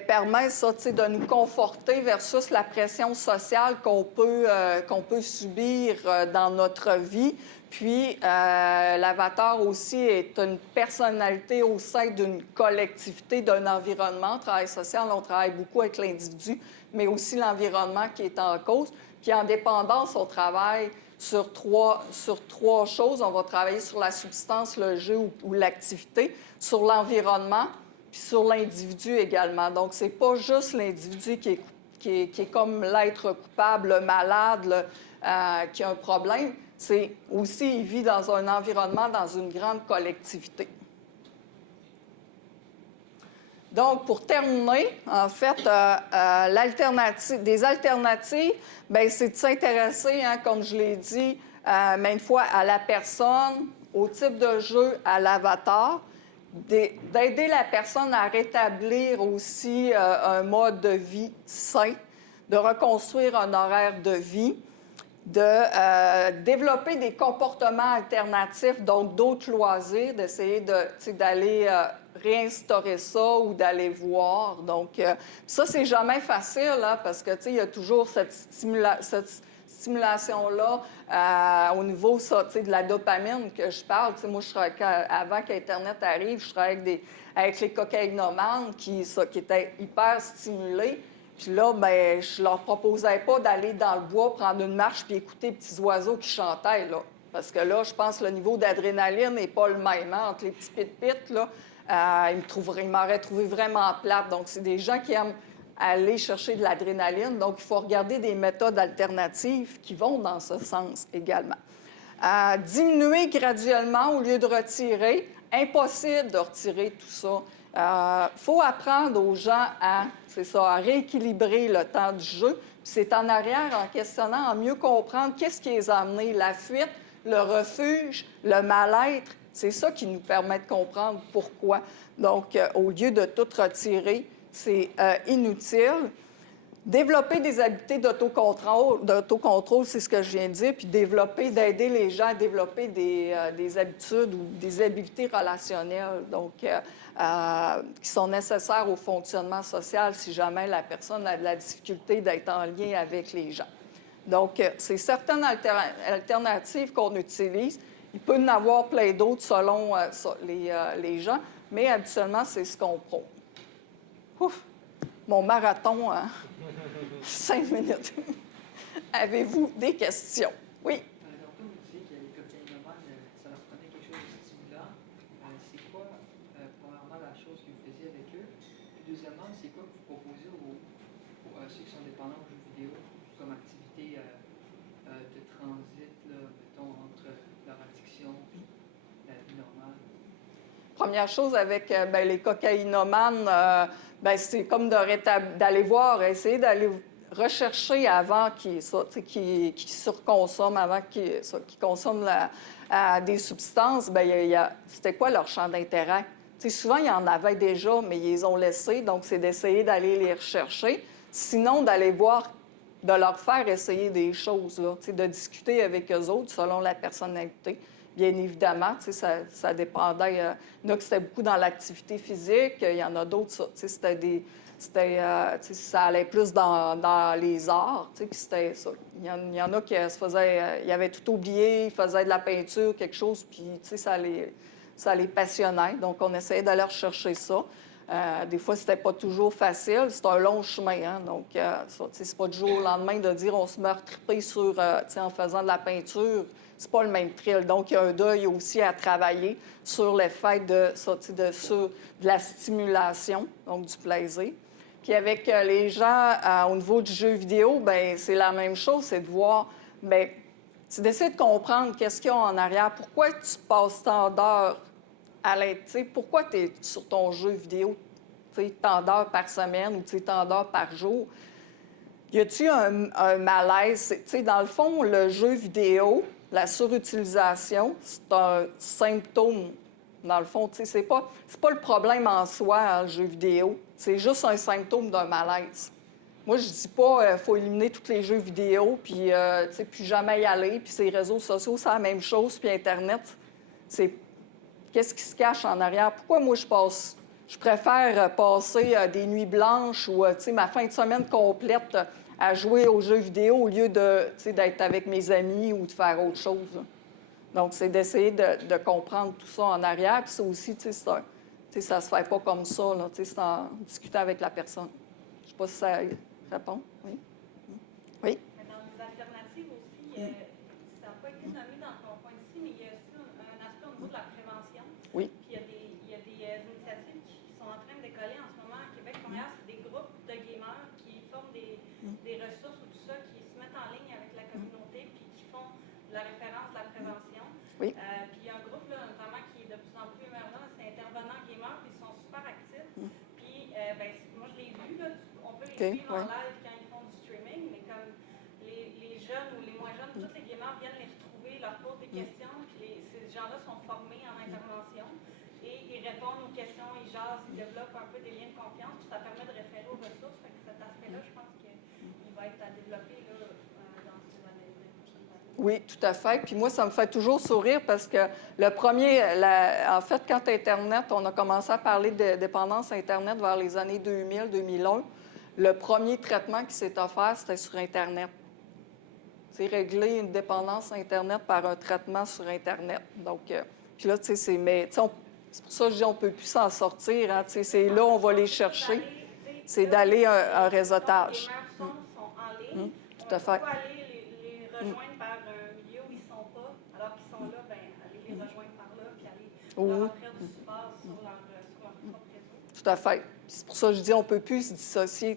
permet ça, de nous conforter versus la pression sociale qu'on peut subir dans notre vie. Puis, l'avatar aussi est une personnalité au sein d'une collectivité, d'un environnement. En travail social, on travaille beaucoup avec l'individu, mais aussi l'environnement qui est en cause. Puis, en dépendance, on travaille sur trois choses. On va travailler sur la substance, le jeu ou l'activité, sur l'environnement, puis sur l'individu également. Donc, c'est pas juste l'individu qui est comme l'être coupable, le malade, qui a un problème. C'est aussi, il vit dans un environnement, dans une grande collectivité. Donc, pour terminer, en fait, des alternatives, bien, c'est de s'intéresser, hein, comme je l'ai dit, maintes fois, à la personne, au type de jeu, à l'avatar, d'aider la personne à rétablir aussi un mode de vie sain, de reconstruire un horaire de vie, de développer des comportements alternatifs, donc d'autres loisirs, d'essayer d'aller réinstaurer ça ou d'aller voir. Donc, ça, c'est jamais facile, hein, parce que, il y a toujours cette stimulation-là au niveau de la dopamine que je parle. Moi, avant qu'Internet arrive, je travaillais avec les cocaïnomanes qui étaient hyper stimulés. Puis là, bien, je leur proposais pas d'aller dans le bois, prendre une marche puis écouter les petits oiseaux qui chantaient, là. Parce que là, je pense que le niveau d'adrénaline n'est pas le même. Hein? Entre les petits pit-pit, là, ils m'auraient trouvé vraiment plate. Donc, c'est des gens qui aiment aller chercher de l'adrénaline. Donc, il faut regarder des méthodes alternatives qui vont dans ce sens également. Diminuer graduellement au lieu de retirer. Impossible de retirer tout ça. Faut apprendre aux gens à rééquilibrer le temps du jeu. Puis c'est en arrière, en questionnant, en mieux comprendre qu'est-ce qui les a amenés, la fuite, le refuge, le mal-être. C'est ça qui nous permet de comprendre pourquoi. Donc, au lieu de tout retirer, c'est inutile. Développer des habiletés d'autocontrôle, c'est ce que je viens de dire, puis d'aider les gens à développer des habitudes ou des habiletés relationnelles, donc qui sont nécessaires au fonctionnement social si jamais la personne a de la difficulté d'être en lien avec les gens. Donc, c'est certaines alternatives qu'on utilise. Il peut y en avoir plein d'autres selon les gens, mais habituellement, c'est ce qu'on prône. Ouf! Mon marathon, hein? 5 minutes. Avez-vous des questions? Oui? Donc, vous disiez que les cocaïnomanes, ça leur prenait quelque chose de stimulant. C'est quoi, premièrement, la chose que vous faisiez avec eux? Puis, deuxièmement, c'est quoi que vous proposez aux ceux qui sont dépendants aux jeux vidéo comme activité de transit, là, mettons, entre leur addiction et la vie normale? Première chose avec les cocaïnomanes, c'est comme d'aller voir, essayer d'aller rechercher avant qu'ils surconsomment, avant qu'ils consomment des substances, c'était quoi leur champ d'intérêt? Souvent, il y en avait déjà, mais ils les ont laissés, donc c'est d'essayer d'aller les rechercher. Sinon, d'aller voir, de leur faire essayer des choses, là, de discuter avec eux autres selon la personnalité. Bien évidemment, ça dépendait. Il y en a qui c'était beaucoup dans l'activité physique, il y en a d'autres, ça allait plus dans les arts, puis c'était ça. Il y en a qui se faisaient, ils avaient tout oublié, ils faisaient de la peinture, quelque chose, puis ça les passionnait. Donc, on essayait d'aller rechercher ça. Des fois, c'était pas toujours facile. C'est un long chemin, hein? Donc, c'est pas du jour au lendemain de dire on se met à triper en faisant de la peinture. c'est pas le même thrill. Donc, il y a un deuil aussi à travailler sur l'effet de la stimulation, donc du plaisir. Puis avec les gens, au niveau du jeu vidéo, bien, c'est la même chose, c'est de voir, bien, c'est d'essayer de comprendre qu'est-ce qu'il y a en arrière, pourquoi tu passes tant d'heures à l'être, pourquoi tu es sur ton jeu vidéo, tant d'heures par semaine ou tant d'heures par jour. Y a-t-il un malaise? Dans le fond, le jeu vidéo, la surutilisation, c'est un symptôme. Dans le fond, c'est pas le problème en soi, hein, le jeu vidéo. C'est juste un symptôme d'un malaise. Moi, je dis pas faut éliminer tous les jeux vidéo, puis plus jamais y aller, puis ces réseaux sociaux, c'est la même chose, puis Internet. C'est qu'est-ce qui se cache en arrière? Pourquoi moi, je préfère passer des nuits blanches ou ma fin de semaine complète à jouer aux jeux vidéo au lieu d'être avec mes amis ou de faire autre chose. Donc, c'est d'essayer de comprendre tout ça en arrière. Puis ça aussi, ça se fait pas comme ça. C'est en discutant avec la personne. Je sais pas si ça répond. Oui? Oui? Dans les alternatives aussi, ça n'a pas été nommé dans ton point ici, mais il y a aussi un aspect au niveau de la prévention. Oui. Puis il y a des initiatives qui sont en train de décoller en ce moment à Québec-Montréal. C'est des groupes de gamers qui forment des ressources ou tout ça, qui se mettent en ligne avec la communauté puis qui font la référence de la prévention. Oui. Puis il y a un groupe, là, notamment, qui est de plus en plus émergent, c'est Intervenants Gamers, puis ils sont super actifs. Puis moi, je l'ai vu, là, on peut les suivre en live quand ils font du streaming, mais comme les jeunes ou les moins jeunes, tous les gamers viennent les retrouver, leur posent des questions, puis ces gens-là sont formés en intervention et ils répondent aux questions, ils jasent, ils développent un peu des liens de confiance, puis ça permet de référer aux ressources. Fait que cet aspect-là, je pense qu'il va être à développer là, dans ces années, les prochaines années. Oui, tout à fait. Puis moi, ça me fait toujours sourire parce que le premier, en fait, quand Internet, on a commencé à parler de dépendance Internet vers les années 2000-2001, le premier traitement qui s'est offert, c'était sur Internet. C'est régler une dépendance Internet par un traitement sur Internet. Donc, puis là, tu sais, c'est pour ça que je dis on ne peut plus s'en sortir. Hein, c'est là on va les chercher. C'est d'aller un réseautage. Les gamers sont en ligne. Tout à fait. On peut aller les rejoindre par un milieu où ils ne sont pas. Alors qu'ils sont là, aller les rejoindre par là puis aller leur offrir du support sur leur propre réseau. Tout à fait. C'est pour ça que je dis on ne peut plus se dissocier,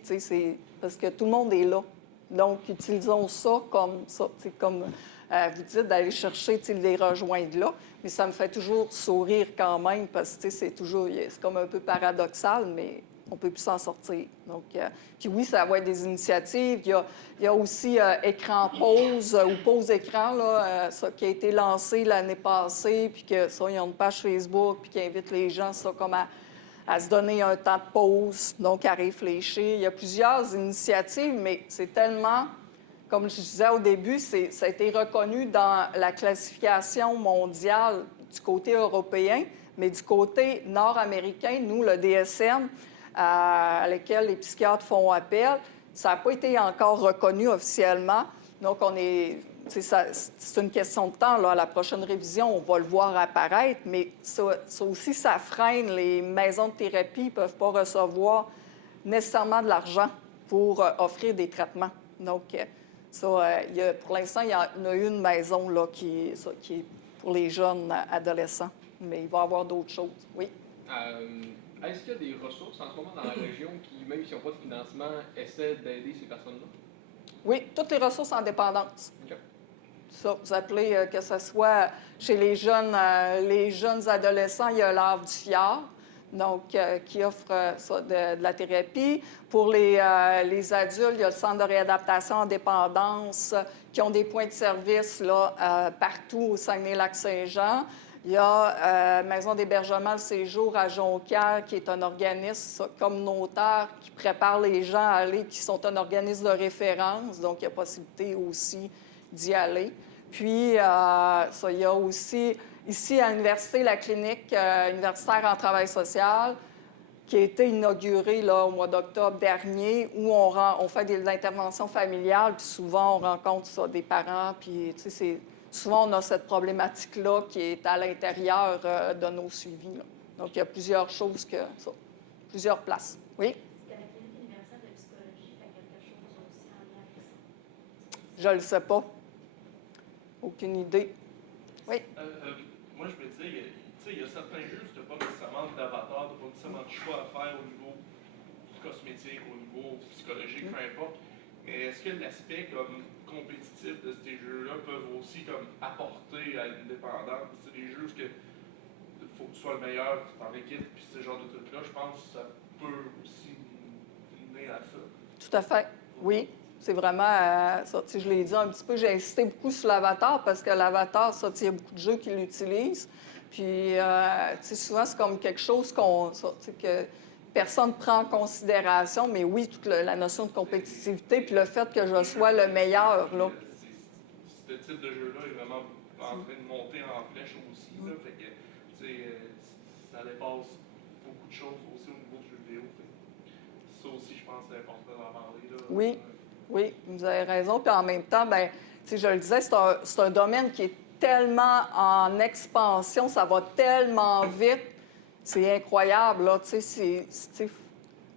parce que tout le monde est là. Donc, utilisons ça comme ça. Comme vous dites, d'aller chercher, de les rejoindre là. Mais ça me fait toujours sourire quand même parce que c'est comme un peu paradoxal, mais on ne peut plus s'en sortir. Donc, puis oui, ça va être des initiatives. Il y a aussi écran pause ou pause écran, là, ça qui a été lancé l'année passée, puis que ça, il y a une page Facebook, puis qui invite les gens, ça, comme à se donner un temps de pause, donc à réfléchir. Il y a plusieurs initiatives, mais c'est tellement, comme je disais au début, ça a été reconnu dans la classification mondiale du côté européen, mais du côté nord-américain, nous, le DSM, à laquelle les psychiatres font appel, ça n'a pas été encore reconnu officiellement. Donc, c'est une question de temps. Là. À la prochaine révision, on va le voir apparaître, mais ça aussi, ça freine. Les maisons de thérapie ne peuvent pas recevoir nécessairement de l'argent pour offrir des traitements. Donc, pour l'instant, il y en a une maison là, qui est pour les jeunes adolescents, mais il va y avoir d'autres choses. Oui? Est-ce qu'il y a des ressources en ce moment dans la région qui, même s'ils n'ont pas de financement, essaient d'aider ces personnes-là? Oui, toutes les ressources en dépendance. Okay. Ça, vous appelez que ce soit chez les jeunes adolescents, il y a l'Arbre du Fjord, donc qui offre de la thérapie. Pour les adultes, il y a le Centre de réadaptation en dépendance qui ont des points de service là, partout au Saguenay-Lac-Saint-Jean. Il y a Maison d'hébergement le séjour à Jonquière, qui est un organisme communautaire qui prépare les gens à aller, qui sont un organisme de référence, donc il y a possibilité aussi d'y aller. Puis, il y a aussi, ici à l'université, la clinique universitaire en travail social, qui a été inaugurée là, au mois d'octobre dernier, où on fait des interventions familiales, puis souvent, on rencontre des parents, puis, tu sais, souvent, on a cette problématique-là qui est à l'intérieur de nos suivis. Là. Donc, il y a plusieurs choses plusieurs places. Oui? Est-ce que la clinique universelle de psychologie fait quelque chose aussi en lien avec ça? Je ne le sais pas. Aucune idée. Oui. Moi, je me disais, il y a certains jeux où tu n'as pas nécessairement d'avatar, tu n'as pas nécessairement de choix à faire au niveau cosmétique, au niveau psychologique, peu importe. Mais est-ce que l'aspect comme compétitif de ces jeux-là peuvent aussi comme apporter à une dépendance? C'est des jeux où il faut que tu sois le meilleur dans l'équipe, puis ce genre de trucs-là, je pense que ça peut aussi mener à ça. Tout à fait. Oui. C'est vraiment ça. Je l'ai dit un petit peu, j'ai insisté beaucoup sur l'avatar parce que l'avatar, ça, il y a beaucoup de jeux qui l'utilisent. Puis, souvent, c'est comme quelque chose que personne ne prend en considération. Mais oui, toute la notion de compétitivité, puis le fait que je sois le meilleur, là. Ce type de jeu-là est vraiment en train de monter en flèche aussi. Là, fait que, ça dépasse beaucoup de choses aussi au niveau du jeu vidéo. Ça aussi, je pense que c'est important d'en parler. Là. Oui. Oui, vous avez raison. Puis en même temps, bien, je le disais, c'est un domaine qui est tellement en expansion, ça va tellement vite. C'est incroyable, là.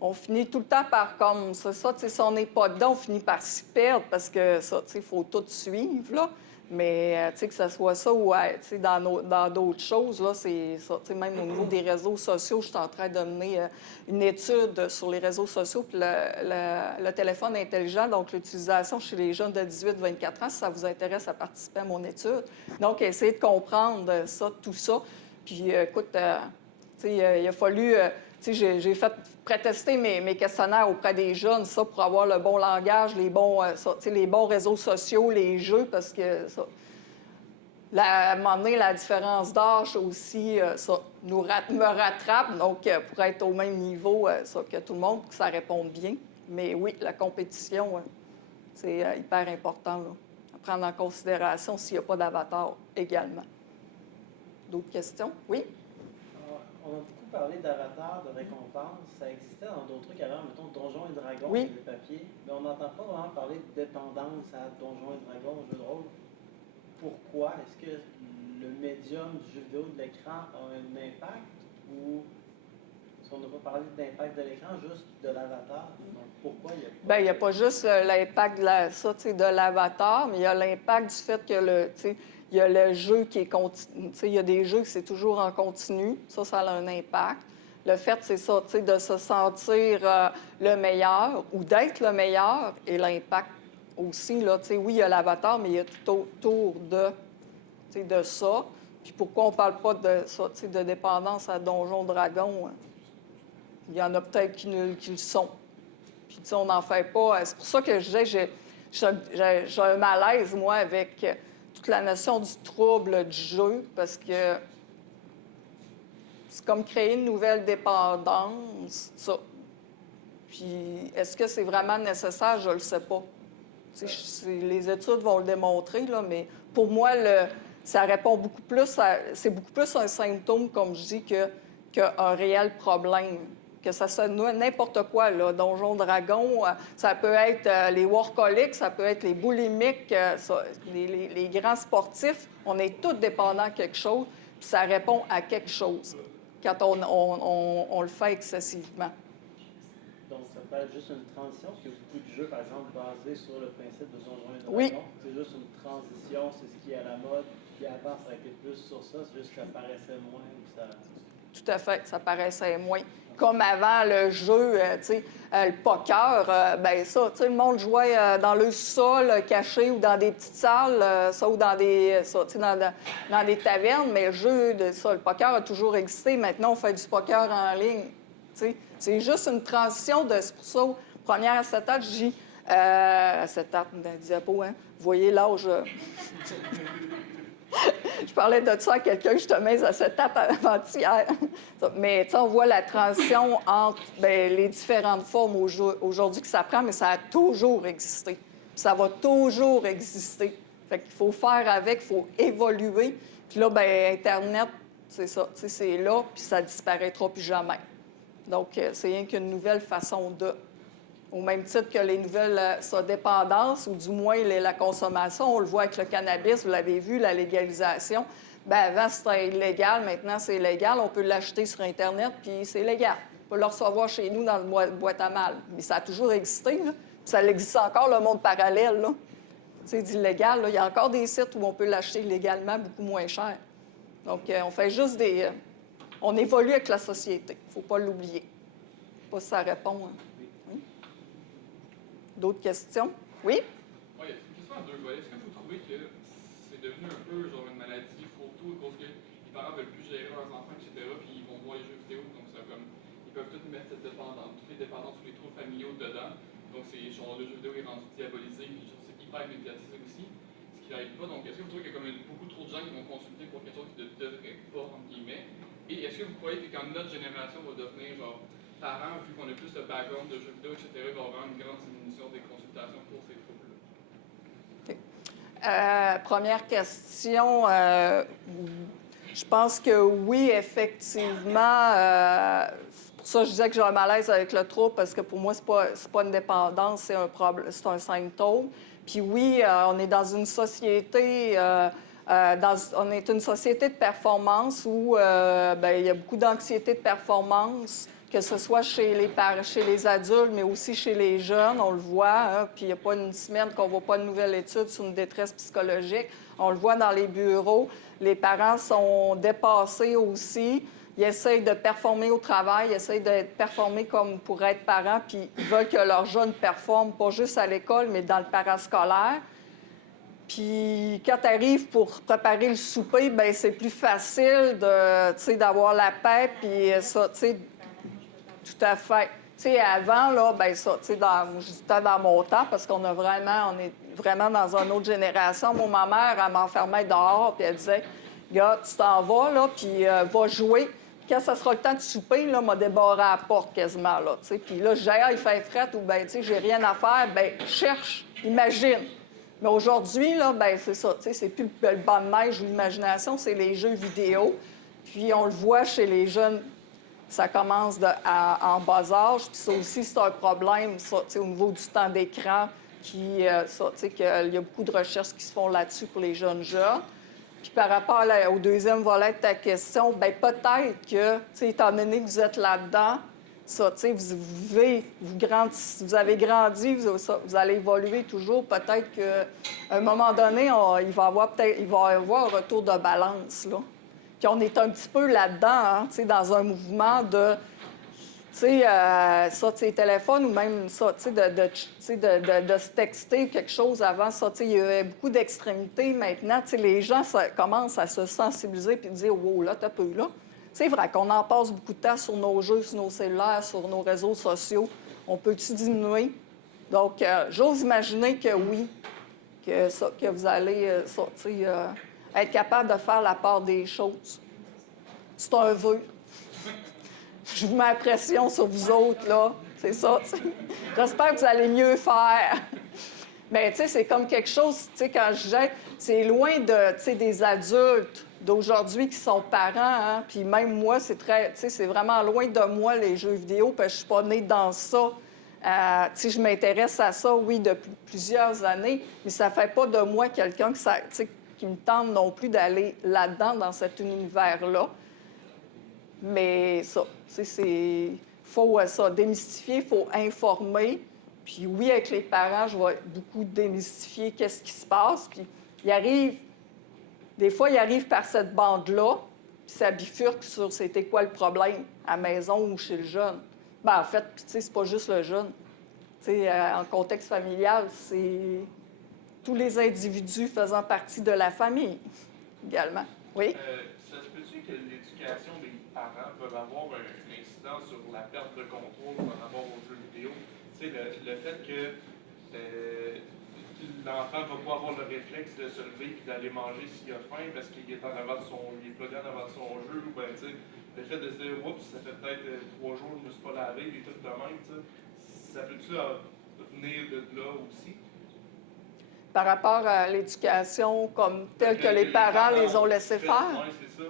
On finit tout le temps par comme c'est ça. Si on n'est pas dedans, on finit par s'y perdre parce que ça, il faut tout suivre, là. Mais que ce soit ça ou dans d'autres choses, là, c'est ça. Même au niveau des réseaux sociaux, je suis en train de mener une étude sur les réseaux sociaux puis le téléphone intelligent, donc l'utilisation chez les jeunes de 18-24 ans, si ça vous intéresse à participer à mon étude. Donc, essayer de comprendre ça, tout ça. Puis, écoute, il a fallu... j'ai fait prétester mes questionnaires auprès des jeunes, ça, pour avoir le bon langage, les bons réseaux sociaux, les jeux, parce que ça... à un moment donné, la différence d'âge aussi, ça me rattrape, donc pour être au même niveau que tout le monde, pour que ça réponde bien. Mais oui, la compétition, c'est hyper important, là, à prendre en considération s'il n'y a pas d'avatar également. D'autres questions? Oui? On a beaucoup parlé d'avatar, de récompense. Ça existait dans d'autres trucs avant, mettons Donjons et Dragons, oui. le papier. Mais on n'entend pas vraiment parler de dépendance à Donjons et Dragons, jeu de rôle. Pourquoi? Est-ce que le médium du jeu vidéo de l'écran a un impact ou est-ce qu'on n'a pas parlé d'impact de l'écran, juste de l'avatar? Donc, pourquoi il y a pas... Bien, il n'y a pas juste l'impact de l'avatar, mais il y a l'impact du fait que il y a le jeu qui est continu. Il y a des jeux que c'est toujours en continu. Ça a un impact. Le fait, c'est ça, de se sentir le meilleur ou d'être le meilleur et l'impact aussi. Là, oui, il y a l'avatar, mais il y a tout autour de ça. Puis pourquoi on ne parle pas de ça, de dépendance à Donjon Dragon? Il y en a peut-être qui le sont. Puis on n'en fait pas. C'est pour ça que je disais, j'ai un malaise, moi, avec toute la notion du trouble du jeu, parce que c'est comme créer une nouvelle dépendance, ça. Puis est-ce que c'est vraiment nécessaire? Je ne le sais pas. Les études vont le démontrer, là, mais pour moi, ça répond beaucoup plus c'est beaucoup plus un symptôme, comme je dis, qu'un réel problème. Que ça soit n'importe quoi, là. Donjon Dragon, ça peut être les workaholics, ça peut être les boulimiques, les grands sportifs. On est tous dépendants de quelque chose, puis ça répond à quelque chose quand on le fait excessivement. Donc, ça peut être juste une transition, parce qu'il y a beaucoup de jeux, par exemple, basés sur le principe de Donjons et Dragons. Oui. C'est juste une transition, c'est ce qui est à la mode. Puis avant, ça a été plus sur ça, c'est juste que ça paraissait moins. Ça... Tout à fait, ça paraissait moins. Comme avant le jeu, le poker, bien ça, le monde jouait dans le sol, caché, ou dans des petites salles, ou dans des tavernes, mais le jeu le poker a toujours existé. Maintenant, on fait du poker en ligne. C'est juste une transition c'est pour ça, première acétate, je dis, acétate, dans le diapo, hein? Vous voyez l'âge... Je parlais de ça à quelqu'un, justement, à cette étape avant-hier. Mais on voit la transition entre les différentes formes aujourd'hui que ça prend, mais ça a toujours existé. Puis ça va toujours exister. Fait qu'il faut faire avec, il faut évoluer. Puis là, Internet, c'est ça. C'est là, puis ça disparaîtra plus jamais. Donc, c'est rien qu'une nouvelle façon de... Au même titre que les nouvelles dépendances, ou du moins la consommation, on le voit avec le cannabis, vous l'avez vu, la légalisation. Avant, c'était illégal, maintenant, c'est légal. On peut l'acheter sur Internet, puis c'est légal. On peut le recevoir chez nous dans le boîte à mal. Mais ça a toujours existé, là. Puis ça existe encore, le monde parallèle, là. d'illégal. Là. Il y a encore des sites où on peut l'acheter illégalement beaucoup moins cher. Donc, on fait juste des... on évolue avec la société. Il ne faut pas l'oublier. Pas si ça répond. Hein. Oui. D'autres questions? Oui? Oui, c'est une question à deux volets. Est-ce que vous trouvez que c'est devenu un peu genre une maladie photo parce que les parents veulent plus gérer leurs enfants, etc., puis ils vont voir les jeux vidéo, donc ça comme ils peuvent tous mettre cette dépendance, toutes les dépendances, tous les trous familiaux dedans. Donc c'est genre le jeu vidéo est rendu diabolisé, puis genre, c'est hyper médiatisé aussi, ce qui n'arrive pas. Donc est-ce que vous trouvez qu'il y a comme beaucoup trop de gens qui vont consulter pour quelque chose qui ne devrait pas, entre guillemets? Et est-ce que vous croyez que quand notre génération va devenir genre parents, vu qu'on a plus de background de jeux vidéo, etc., il va y avoir une grande diminution des consultations pour ces troubles-là? Première question, je pense que oui, effectivement. C'est pour ça que je disais que j'ai un malaise avec le trouble, parce que pour moi, c'est pas une dépendance, c'est un problème, c'est un symptôme. Puis oui, on est dans une société, on est une société de performance où il y a beaucoup d'anxiété de performance, que ce soit chez les adultes, mais aussi chez les jeunes, on le voit. Hein, puis il n'y a pas une semaine qu'on ne voit pas de nouvelle étude sur une détresse psychologique. On le voit dans les bureaux. Les parents sont dépassés aussi. Ils essayent de performer au travail, ils essayent de performer comme pour être parents, puis ils veulent que leurs jeunes performent, pas juste à l'école, mais dans le parascolaire. Puis quand tu arrives pour préparer le souper, bien, c'est plus facile d'avoir la paix, puis ça, tu sais, tout à fait. Tu sais, avant, là, bien ça, tu sais, dans mon temps, parce on est vraiment dans une autre génération. Moi, ma mère, elle m'enfermait dehors, puis elle disait, « Gars, tu t'en vas, là, puis va jouer. » Quand ça sera le temps de souper, là, m'a débarré à la porte quasiment, là, tu sais. Puis là, je disais, « Ah, il fait fret » ou « Ben, tu sais, j'ai rien à faire. » Bien, cherche, imagine. Mais aujourd'hui, là, ben c'est ça, tu sais, c'est plus le banc de neige ou l'imagination, c'est les jeux vidéo. Puis on le voit chez les jeunes, ça commence en bas âge. Puis ça aussi, c'est un problème, ça, tu sais, au niveau du temps d'écran, qu'il y a beaucoup de recherches qui se font là-dessus pour les jeunes. Puis par rapport au deuxième volet de ta question, bien peut-être que, tu sais, étant donné que vous êtes là-dedans, ça, tu sais, vous avez grandi, vous allez évoluer toujours. Peut-être qu'à un moment donné, il va y avoir un retour de balance, là. Puis on est un petit peu là-dedans, hein, tu sais, dans un mouvement de, tu sais, ça, tu sais, téléphone ou même ça, tu sais, de se texter quelque chose avant ça. Tu sais, il y avait beaucoup d'extrémités. Maintenant, tu sais, les gens commencent à se sensibiliser puis dire, wow, là, t'as peu, là. C'est vrai qu'on en passe beaucoup de temps sur nos jeux, sur nos cellulaires, sur nos réseaux sociaux. On peut-tu diminuer? Donc, j'ose imaginer que oui, que vous allez être capable de faire la part des choses. C'est un vœu. Je vous mets la pression sur vous autres, là. C'est ça, t'sais. J'espère que vous allez mieux faire. Mais, tu sais, c'est comme quelque chose, tu sais, quand je disais, c'est loin des adultes d'aujourd'hui qui sont parents, hein? Puis même moi, c'est vraiment loin de moi, les jeux vidéo, parce que je suis pas née dans ça. Je m'intéresse à ça, oui, depuis plusieurs années, mais ça fait pas de moi quelqu'un qui me tente non plus d'aller là-dedans, dans cet univers-là. Mais ça, il faut démystifier, il faut informer. Puis oui, avec les parents, je vais beaucoup démystifier qu'est-ce qui se passe. Puis des fois, il arrive par cette bande-là, puis ça bifurque sur c'était quoi le problème, à la maison ou chez le jeune. Bien, en fait, c'est pas juste le jeune. En contexte familial, c'est tous les individus faisant partie de la famille également. Oui? Ça se peut-tu que l'éducation des parents peut avoir une incidence sur la perte de contrôle par rapport aux jeux vidéo? Tu sais, le fait que l'enfant va pas avoir le réflexe de se lever et d'aller manger s'il a faim parce qu'il est en avant de il est plugué en avant de son jeu, ou ben, tu sais, le fait de se dire, oups, ça fait peut-être 3 jours que je ne me suis pas lavé, et tout de même, tu sais, ça peut-tu venir de là aussi? Par rapport à l'éducation comme telle que les parents les ont laissés faire? Oui, c'est ça.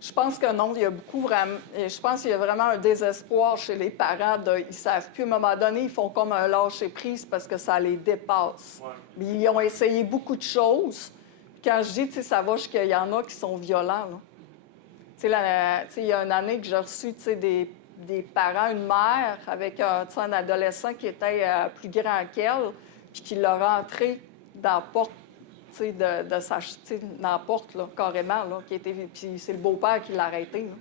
Je pense que non. Il y a je pense qu'il y a vraiment un désespoir chez les parents. Ils ne savent plus. À un moment donné, ils font comme un lâcher-prise parce que ça les dépasse. Ouais. Mais ils ont essayé beaucoup de choses. Quand je dis, ça va jusqu'à il y en a qui sont violents. Il y a une année que j'ai reçu des parents, une mère avec un adolescent qui était plus grand qu'elle. puis qu'il l'a rentré dans la porte, tu sais, de sa... Tu sais, dans la porte, là, carrément, là, puis c'est le beau-père qui l'a arrêté, là.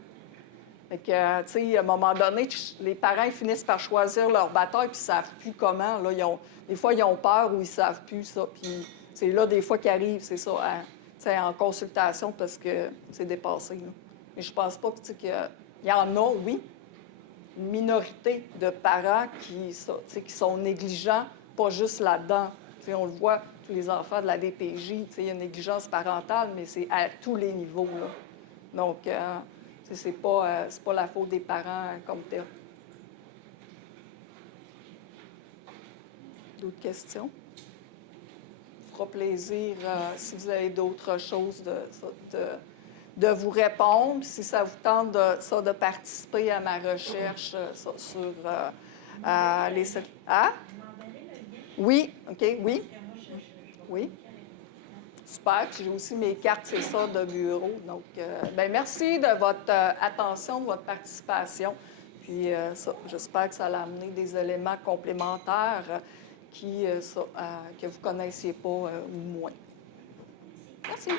Fait que, tu sais, à un moment donné, les parents ils finissent par choisir leur bataille, puis ils savent plus comment, là. Des fois, ils ont peur ou ils savent plus, ça. Puis c'est là, des fois, qu'ils arrivent, c'est ça, tu sais, en consultation, parce que c'est dépassé, là. Mais je pense pas que, tu sais, qu'il y en a, oui, une minorité de parents qui sont négligents, pas juste là-dedans. Tu sais, on le voit, tous les enfants de la DPJ, tu sais, il y a une négligence parentale, mais c'est à tous les niveaux, là. Donc, c'est pas la faute des parents comme tel. D'autres questions? Ça fera plaisir, si vous avez d'autres choses, de vous répondre. Si ça vous tente de participer à ma recherche sur les... Ah? Oui, OK, oui. Oui. Super. Puis j'ai aussi mes cartes, c'est ça, de bureau. Donc, bien, merci de votre attention, de votre participation. Puis, j'espère que ça a amené des éléments complémentaires que vous ne connaissiez pas ou moins. Merci.